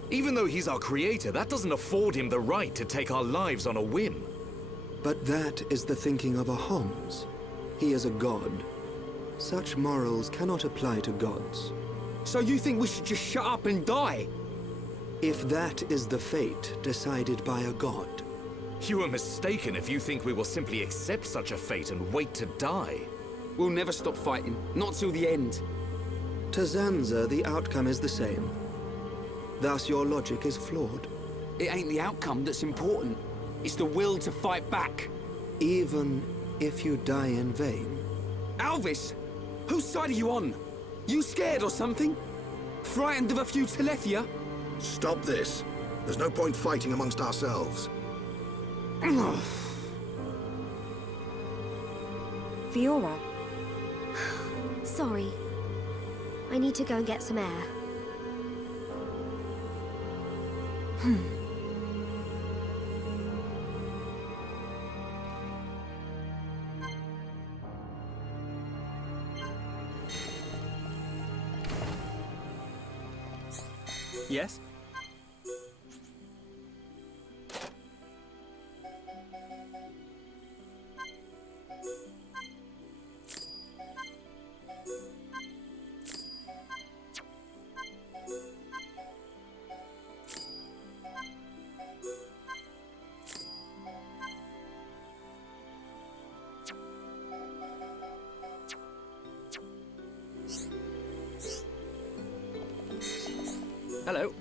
Even though he's our creator, that doesn't afford him the right to take our lives on a whim. But that is the thinking of a Homs. He is a god. Such morals cannot apply to gods. So you think we should just shut up and die? If that is the fate decided by a god. You are mistaken if you think we will simply accept such a fate and wait to die. We'll never stop fighting, not till the end. To Zanza, the outcome is the same. Thus your logic is flawed. It ain't the outcome that's important. It's the will to fight back. Even if you die in vain. Alvis! Whose side are you on? You scared or something? Frightened of a few Telethia? Stop this. There's no point fighting amongst ourselves. Fiora? Sorry. I need to go and get some air. Yes? Hello.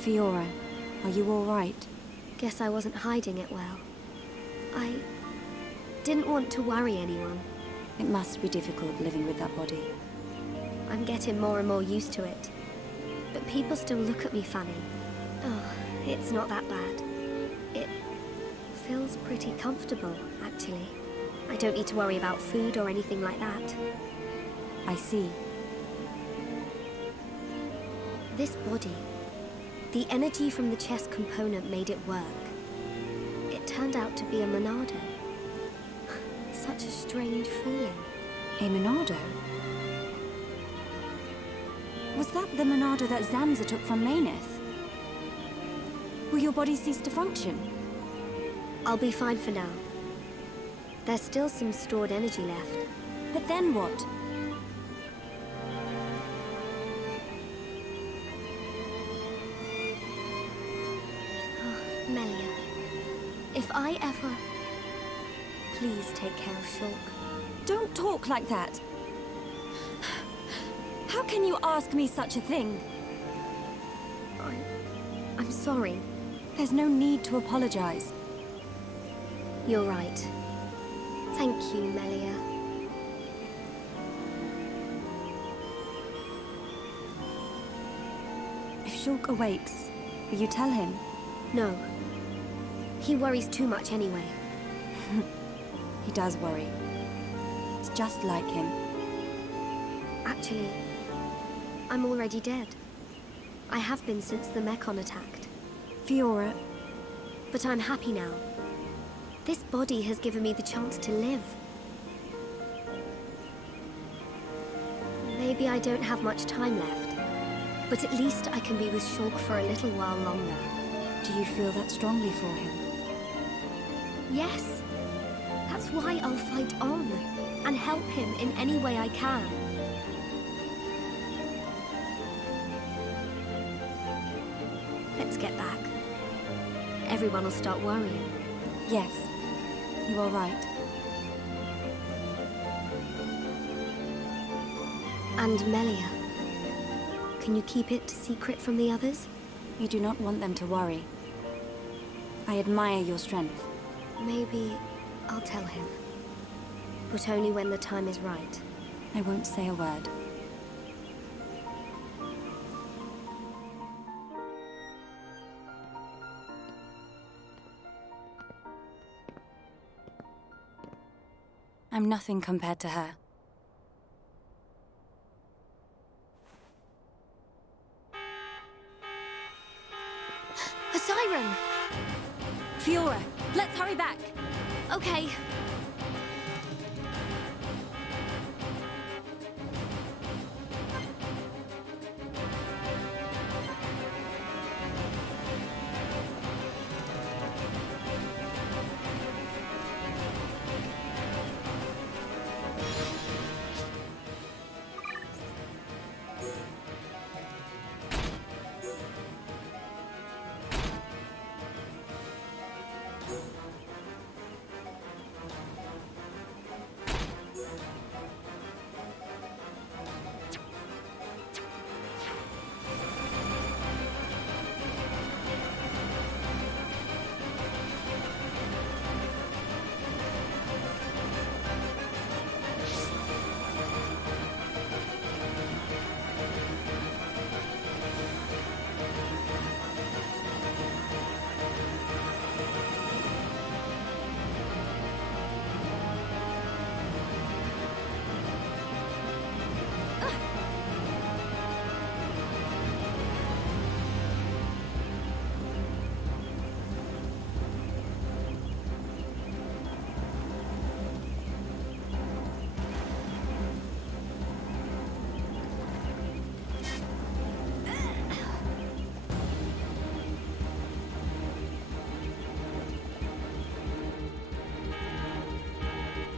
Fiora, are you all right? Guess I wasn't hiding it well. I didn't want to worry anyone. It must be difficult living with that body. I'm getting more and more used to it. But people still look at me funny. Oh, it's not that bad. It feels pretty comfortable, actually. I don't need to worry about food or anything like that. I see. This body, the energy from the chest component made it work. It turned out to be a Monado. Such a strange feeling. A Monado? Was that the Monado that Zanza took from Laneth? Will your body cease to function? I'll be fine for now. There's still some stored energy left. But then what? Oh, Melia, if I ever... Please take care of Shulk. Don't talk like that. How can you ask me such a thing? I'm sorry. There's no need to apologize. You're right. Thank you, Melia. If Shulk awakes, will you tell him? No. He worries too much anyway. He does worry. It's just like him. Actually, I'm already dead. I have been since the Mechon attacked. Fiora. But I'm happy now. This body has given me the chance to live. Maybe I don't have much time left, but at least I can be with Shulk for a little while longer. Do you feel that strongly for him? Yes. That's why I'll fight on and help him in any way I can. Let's get back. Everyone will start worrying. Yes, you are right. And Melia, can you keep it secret from the others? You do not want them to worry. I admire your strength. Maybe I'll tell him. But only when the time is right. I won't say a word. I'm nothing compared to her. A siren! Fiora, let's hurry back! Okay.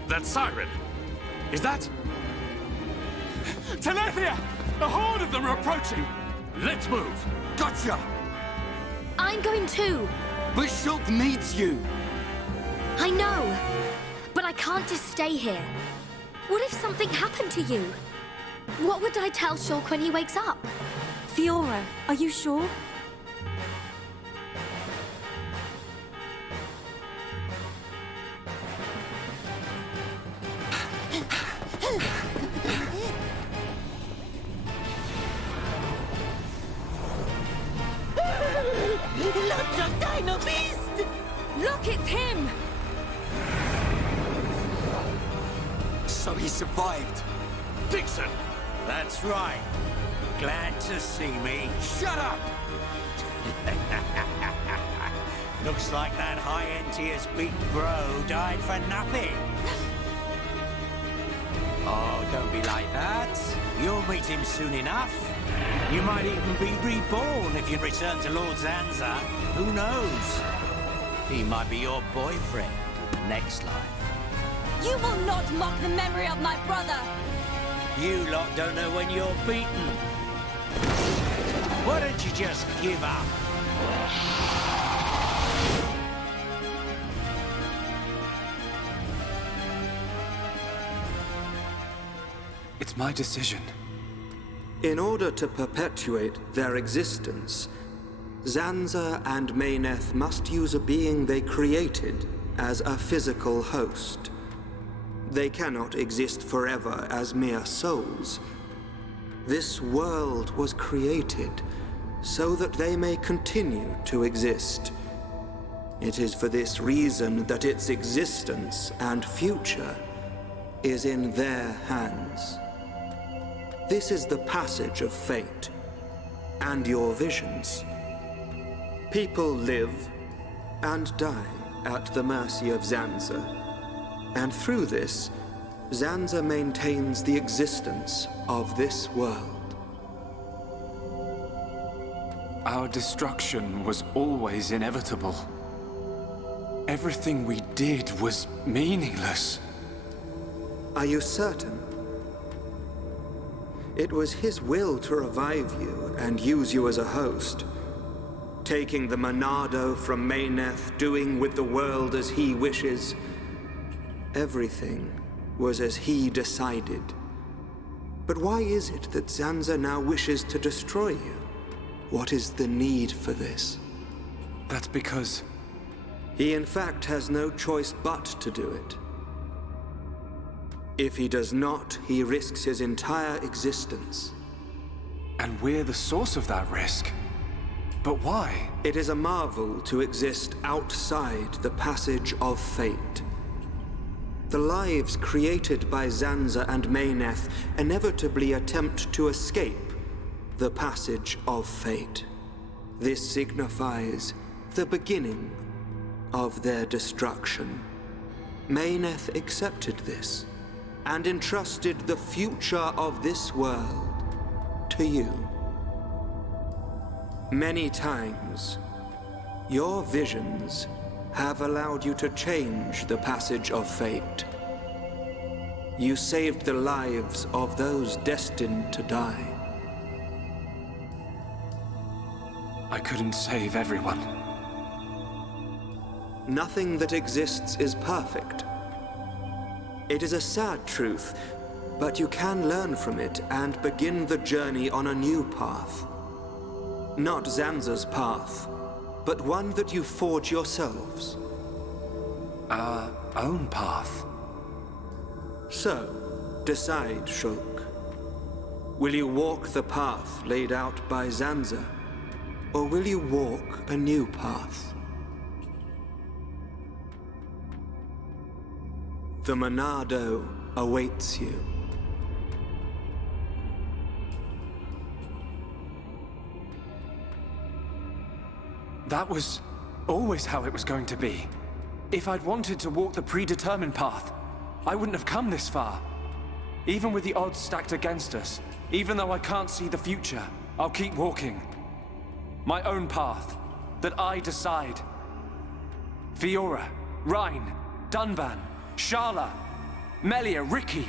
That siren! Is that... Telethia! A horde of them are approaching! Let's move! Gotcha! I'm going too! But Shulk needs you! I know! But I can't just stay here. What if something happened to you? What would I tell Shulk when he wakes up? Fiora, are you sure? Lots of Dino Beast! Look, it's him! So he survived. Dixon! That's right. Glad to see me. Shut up! Looks like that high-Entier's big bro died for nothing. Oh, don't be like that. You'll meet him soon enough. You might even be reborn if you return to Lord Zanza. Who knows? He might be your boyfriend in the next life. You will not mock the memory of my brother! You lot don't know when you're beaten. Why don't you just give up? It's my decision. In order to perpetuate their existence, Zanza and Mayneth must use a being they created as a physical host. They cannot exist forever as mere souls. This world was created so that they may continue to exist. It is for this reason that its existence and future is in their hands. This is the passage of fate, and your visions. People live and die at the mercy of Zanza, and through this, Zanza maintains the existence of this world. Our destruction was always inevitable. Everything we did was meaningless. Are you certain? It was his will to revive you and use you as a host. Taking the Monado from Mayneth, doing with the world as he wishes. Everything was as he decided. But why is it that Zanza now wishes to destroy you? What is the need for this? That's because... He in fact has no choice but to do it. If he does not, he risks his entire existence. And we're the source of that risk. But why? It is a marvel to exist outside the passage of fate. The lives created by Zanza and Mayneth inevitably attempt to escape the passage of fate. This signifies the beginning of their destruction. Mayneth accepted this and entrusted the future of this world to you. Many times, your visions have allowed you to change the passage of fate. You saved the lives of those destined to die. I couldn't save everyone. Nothing that exists is perfect. It is a sad truth, but you can learn from it and begin the journey on a new path. Not Zanza's path, but one that you forge yourselves. Our own path. So, decide, Shulk. Will you walk the path laid out by Zanza, or will you walk a new path? The Monado awaits you. That was always how it was going to be. If I'd wanted to walk the predetermined path, I wouldn't have come this far. Even with the odds stacked against us, even though I can't see the future, I'll keep walking. My own path, that I decide. Fiora, Rhine, Dunban, Sharla, Melia, Ricky.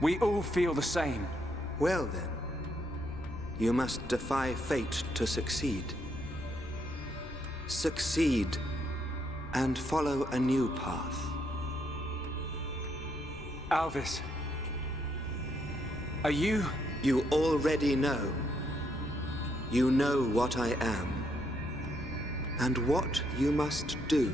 We all feel the same. Well then, you must defy fate to succeed. Succeed and follow a new path. Alvis, are you... You already know. You know what I am, and what you must do.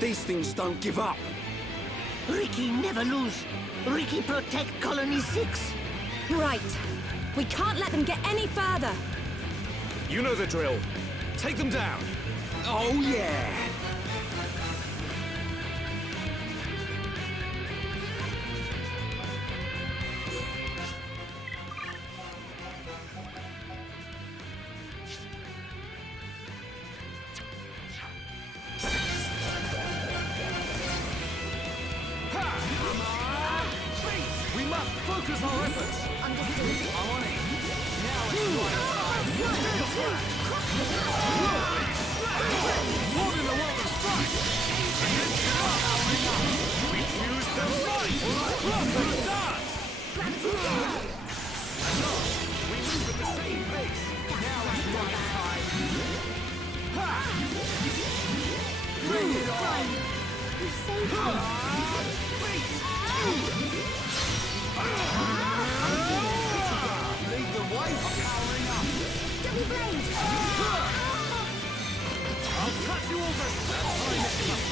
These things don't give up. Ricky never lose. Ricky protect Colony 6. Right. We can't let them get any further. You know the drill. Take them down. Oh, yeah. We must focus our efforts. Understood. I'm on it. Now it's What in the world of strike? We choose to fight. Blossom dance. We move at the same pace. Now it's right time. Bring it on. You saved Lead the way. Powering up. Double blade! I'll cut you over. That time is up.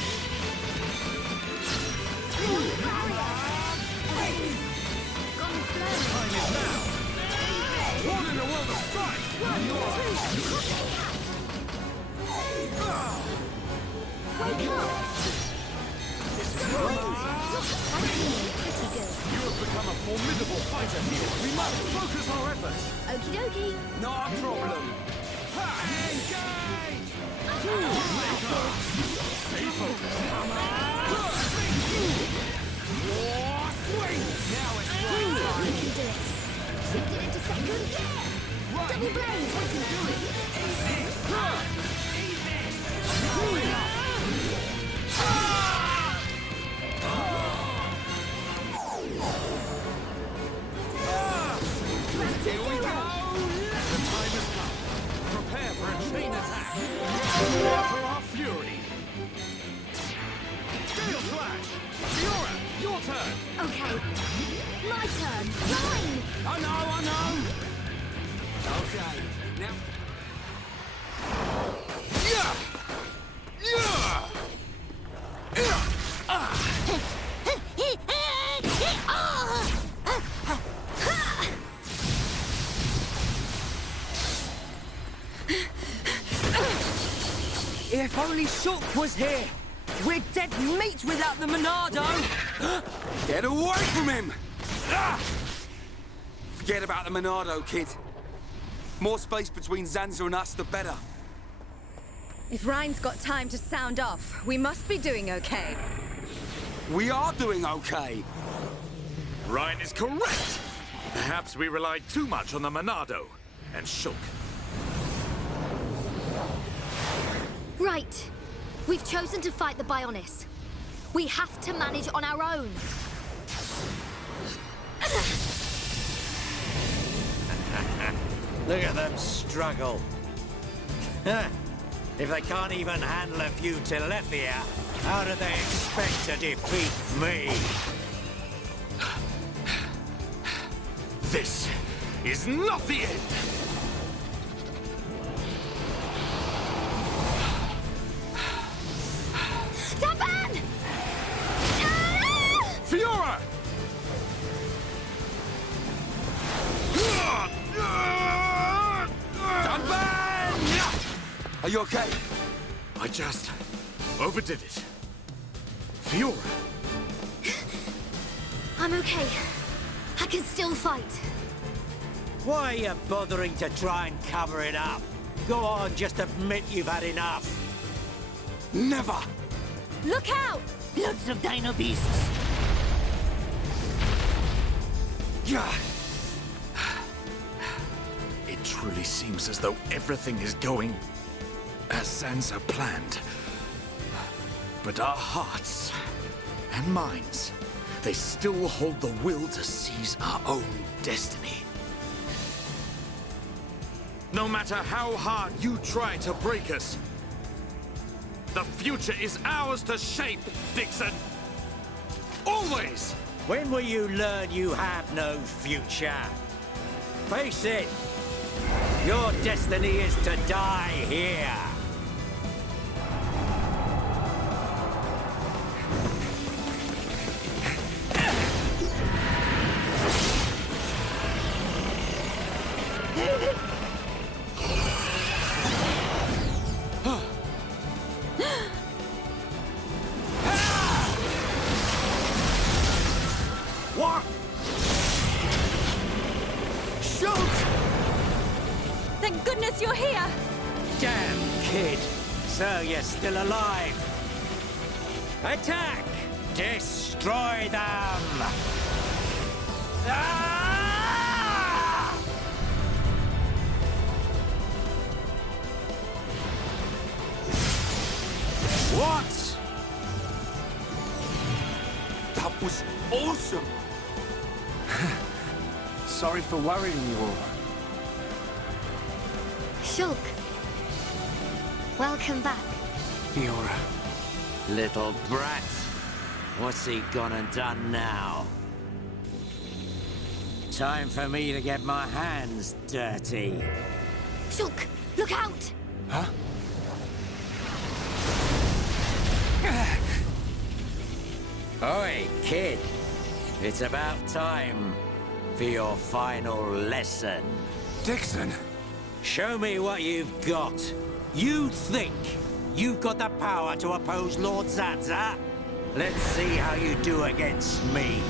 Time is now. What in the world of strife? Wake up! This is Pretty good. You have become a formidable fighter here. We must focus our efforts. Okie dokie. No problem. Engage! Stay focused. War swing! Now it's You can do it. Shift it into second gear. Double blade. We can do it. Here we go! The time has come. Prepare for a chain attack. Prepare for our fury. Steel Slash! Fiora, your turn! Okay. My turn. Mine! I know. Okay, now... If only Shulk was here! We're dead meat without the Monado! Get away from him! Forget about the Monado, kid. More space between Zanza and us, the better. If Rhine's got time to sound off, we must be doing okay. We are doing okay. Ryan is correct. Perhaps we relied too much on the Monado and Shulk. Right. We've chosen to fight the Bionis. We have to manage on our own. Look at them struggle. If they can't even handle a few Telethia, how do they expect to defeat me? This is not the end! Daban! Fiora! Are you okay? I just overdid it. Fiora! I'm okay. I can still fight. Why are you bothering to try and cover it up? Go on, just admit you've had enough. Never! Look out! Loads of dino beasts. Yeah. It truly seems as though everything is going as Zanza planned. But our hearts and minds, they still hold the will to seize our own destiny. No matter how hard you try to break us, the future is ours to shape, Dixon! Always! When will you learn you have no future? Face it! Your destiny is to die here! What? Shulk! Thank goodness you're here! Damn kid! So you're still alive! Attack! Destroy them! Ah! What? That was awesome! Sorry for worrying you all. Shulk. Welcome back. Fiora. Little brat. What's he gone and done now? Time for me to get my hands dirty. Shulk, look out! Huh? Oi, kid. It's about time for your final lesson. Dixon! Show me what you've got. You think you've got the power to oppose Lord Zanza? Let's see how you do against me.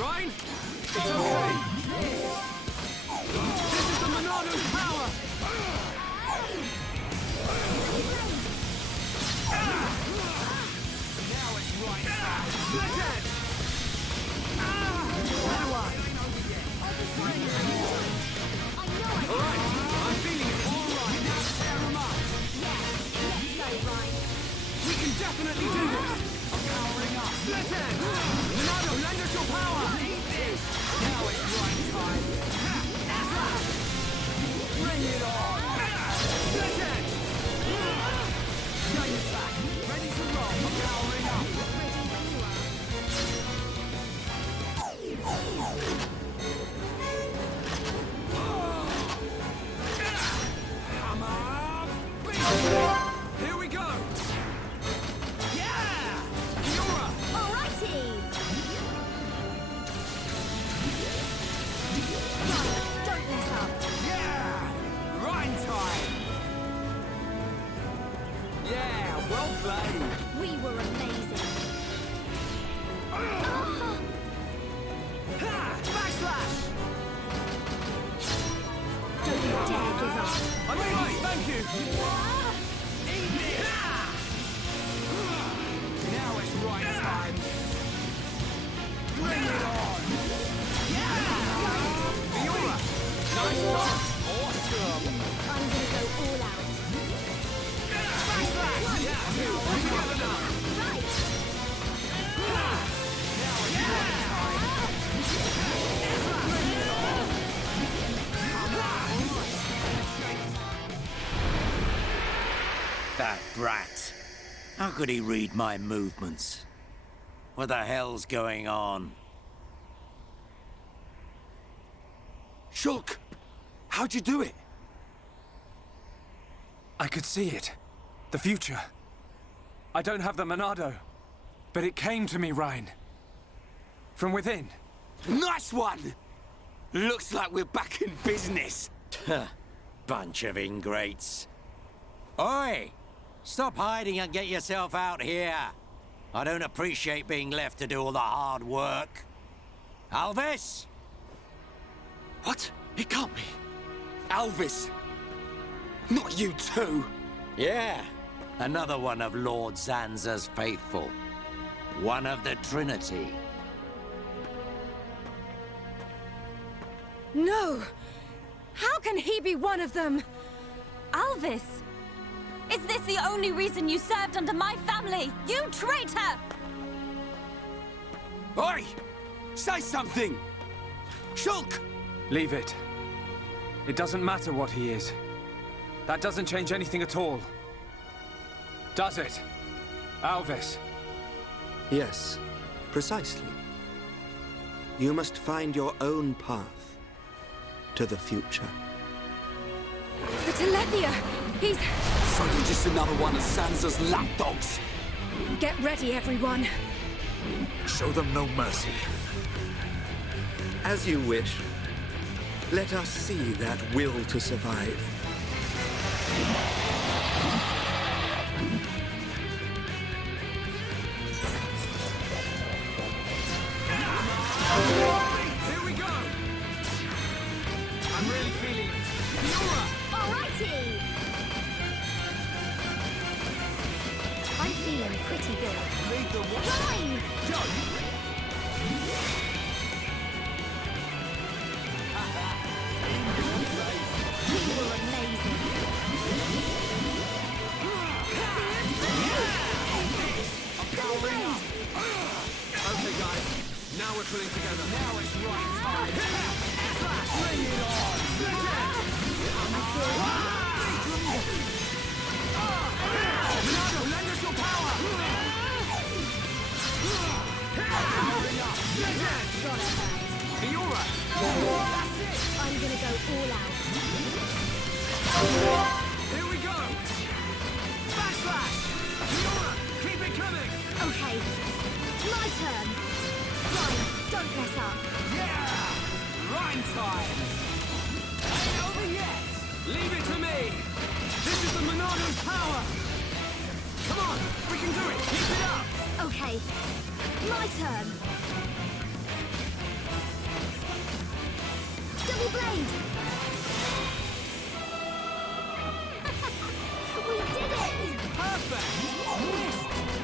Ryan? It's okay. This is the Monado's power! Now it's right. Split edge! How do I? Alright, I'm feeling it. Alright, now tear him up. Let's go, Ryan. We can definitely do this! I'm powering up. Split edge! Monado, lend us your power! Eat this! Now it's right time. Bring it on! Split edge! Gain it back. Ready to roll. I'm powering up. Here we go! Yeah! Fiora! Alrighty! Don't mess up. Yeah! Rhyme time! Yeah, well played! We were amazing. Ha! Backslash! Don't you dare give up. I'm right, thank you! Eat it! Now it's right time. Bring it on! Yeah! Fiora! Nice touch! Awesome! I'm gonna go all out. Backslash! Yeah! All together now! Right! Now it's right time. That brat. How could he read my movements? What the hell's going on? Shulk! How'd you do it? I could see it. The future. I don't have the Monado, but it came to me, Ryan. From within. Nice one! Looks like we're back in business. Bunch of ingrates. Oi! Stop hiding and get yourself out here. I don't appreciate being left to do all the hard work. Alvis? What? It can't be. Alvis. Not you too. Yeah. Another one of Lord Zanza's faithful. One of the Trinity. No! How can he be one of them? Alvis! Is this the only reason you served under my family? You traitor! Oi! Say something! Shulk! Leave it. It doesn't matter what he is. That doesn't change anything at all. Does it? Alvis? Yes, precisely. You must find your own path to the future. The Telethia! He's... So you're just another one of Zanza's lapdogs? Get ready, everyone. Show them no mercy. As you wish. Let us see that will to survive. Here we go! I'm really feeling it. Fiora! Alrighty! I'm feeling pretty good. Lead the way. Ryan! You were amazing. Okay, guys. Now we're pulling together. Now it's right time. Bring it on! Monado, lend us your power! Powering up! Fiora! I'm gonna go all out. Here we go! Backslash! Fiora, keep it coming! Okay, my turn. Ryan, don't mess up. Yeah! Rhyme time! Ain't over yet! Leave it to me! This is the Monado's power! Come on, we can do it! Keep it up! Okay, my turn. Double blade! We did it! Perfect!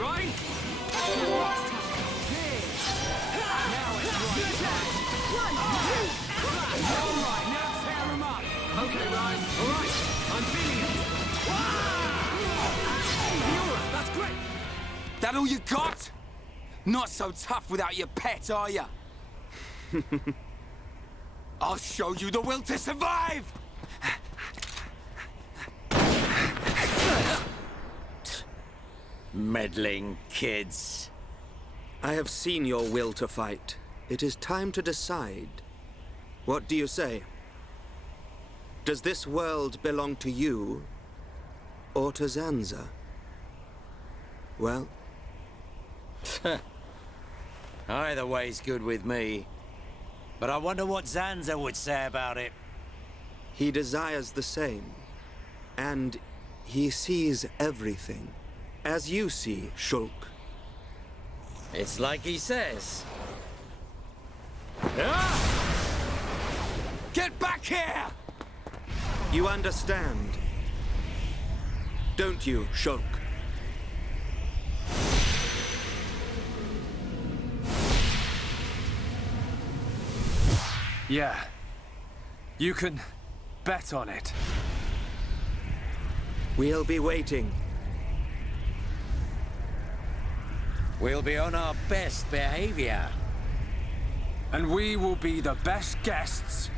Right? Next time. Now it's right. 1, 2, All right, now tear him up! Okay, Ryan. All right, I'm feeling it. Fiora, that's great! That all you got? Not so tough without your pet, are ya? I'll show you the will to survive! Meddling kids. I have seen your will to fight. It is time to decide. What do you say? Does this world belong to you, or to Zanza? Well... Either way's good with me. But I wonder what Zanza would say about it. He desires the same. And he sees everything. As you see, Shulk. It's like he says. Get back here! You understand, don't you, Shulk? Yeah. You can bet on it. We'll be waiting. We'll be on our best behavior. And we will be the best guests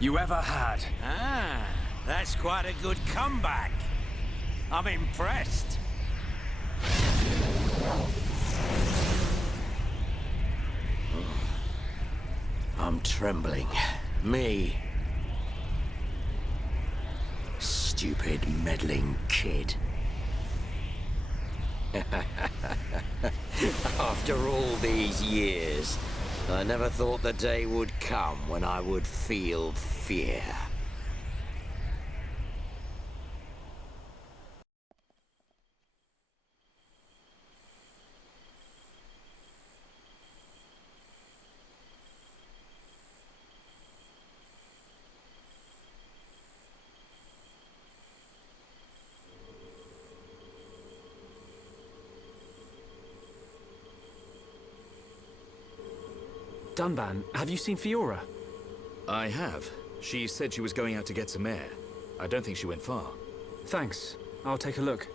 you ever had. Ah, that's quite a good comeback. I'm impressed. I'm trembling. Me. stupid, meddling kid. After all these years, I never thought the day would come when I would feel fear. Dunban, have you seen Fiora? I have. She said she was going out to get some air. I don't think she went far. Thanks. I'll take a look.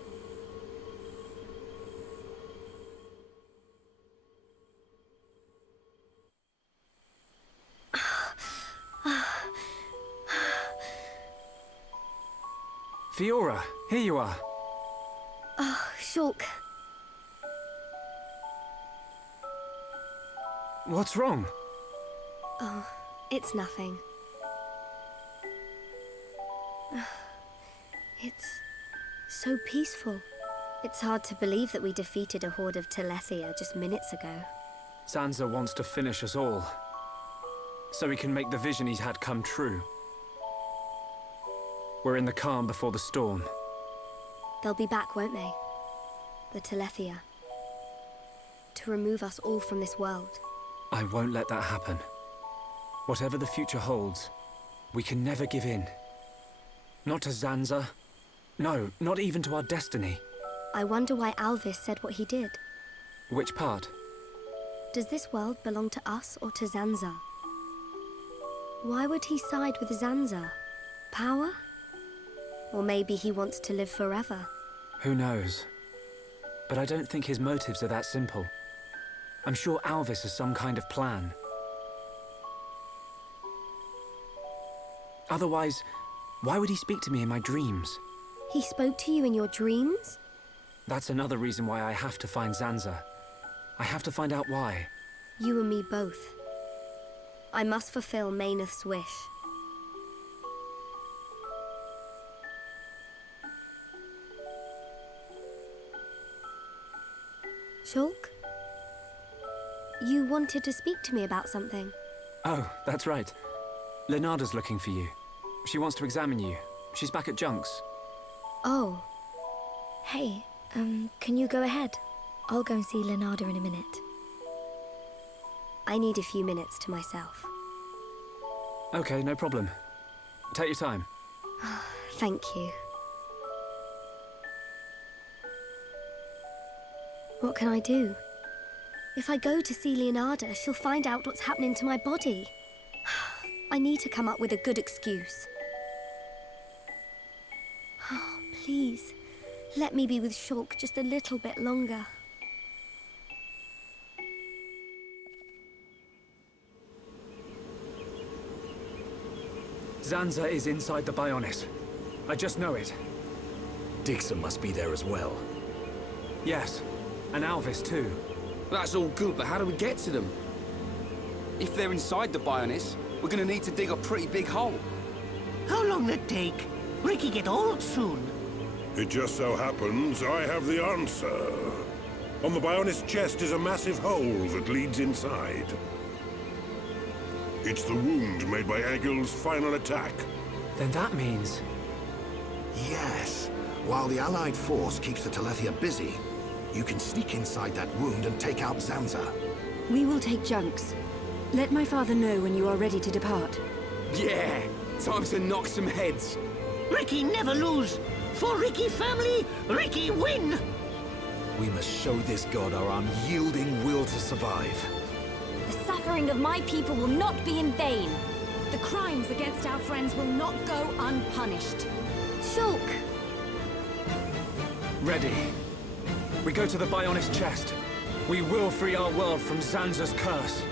Fiora, here you are. Oh, Shulk. What's wrong? Oh, it's nothing. It's so peaceful. It's hard to believe that we defeated a horde of Telethia just minutes ago. Zanza wants to finish us all, so he can make the vision he's had come true. We're in the calm before the storm. They'll be back, won't they? The Telethia. To remove us all from this world. I won't let that happen. Whatever the future holds, we can never give in. Not to Zanza. No, not even to our destiny. I wonder why Alvis said what he did. Which part? Does this world belong to us or to Zanza? Why would he side with Zanza? Power? Or maybe he wants to live forever. Who knows? But I don't think his motives are that simple. I'm sure Alvis has some kind of plan. Otherwise, why would he speak to me in my dreams? He spoke to you in your dreams? That's another reason why I have to find Zanza. I have to find out why. You and me both. I must fulfill Mayneth's wish. Shulk? You wanted to speak to me about something. Oh, that's right. Lenada's looking for you. She wants to examine you. She's back at Junk's. Oh. Hey, can you go ahead? I'll go and see Lenada in a minute. I need a few minutes to myself. Okay, no problem. Take your time. Thank you. What can I do? If I go to see Leonarda, she'll find out what's happening to my body. I need to come up with a good excuse. Oh, please, let me be with Shulk just a little bit longer. Zanza is inside the Bionis. I just know it. Dixon must be there as well. Yes, and Alvis too. That's all good, but how do we get to them? If they're inside the Bionis, we're gonna need to dig a pretty big hole. How long that take? Ricky get old soon. It just so happens I have the answer. On the Bionis chest is a massive hole that leads inside. It's the wound made by Egil's final attack. Then that means... Yes. While the Allied force keeps the Telethia busy, you can sneak inside that wound and take out Zanza. We will take Junk's. Let my father know when you are ready to depart. Yeah! Time to knock some heads. Ricky never lose. For Ricky family, Ricky win! We must show this god our unyielding will to survive. The suffering of my people will not be in vain. The crimes against our friends will not go unpunished. Shulk! Ready. We go to the Bionis chest. We will free our world from Zanza's curse.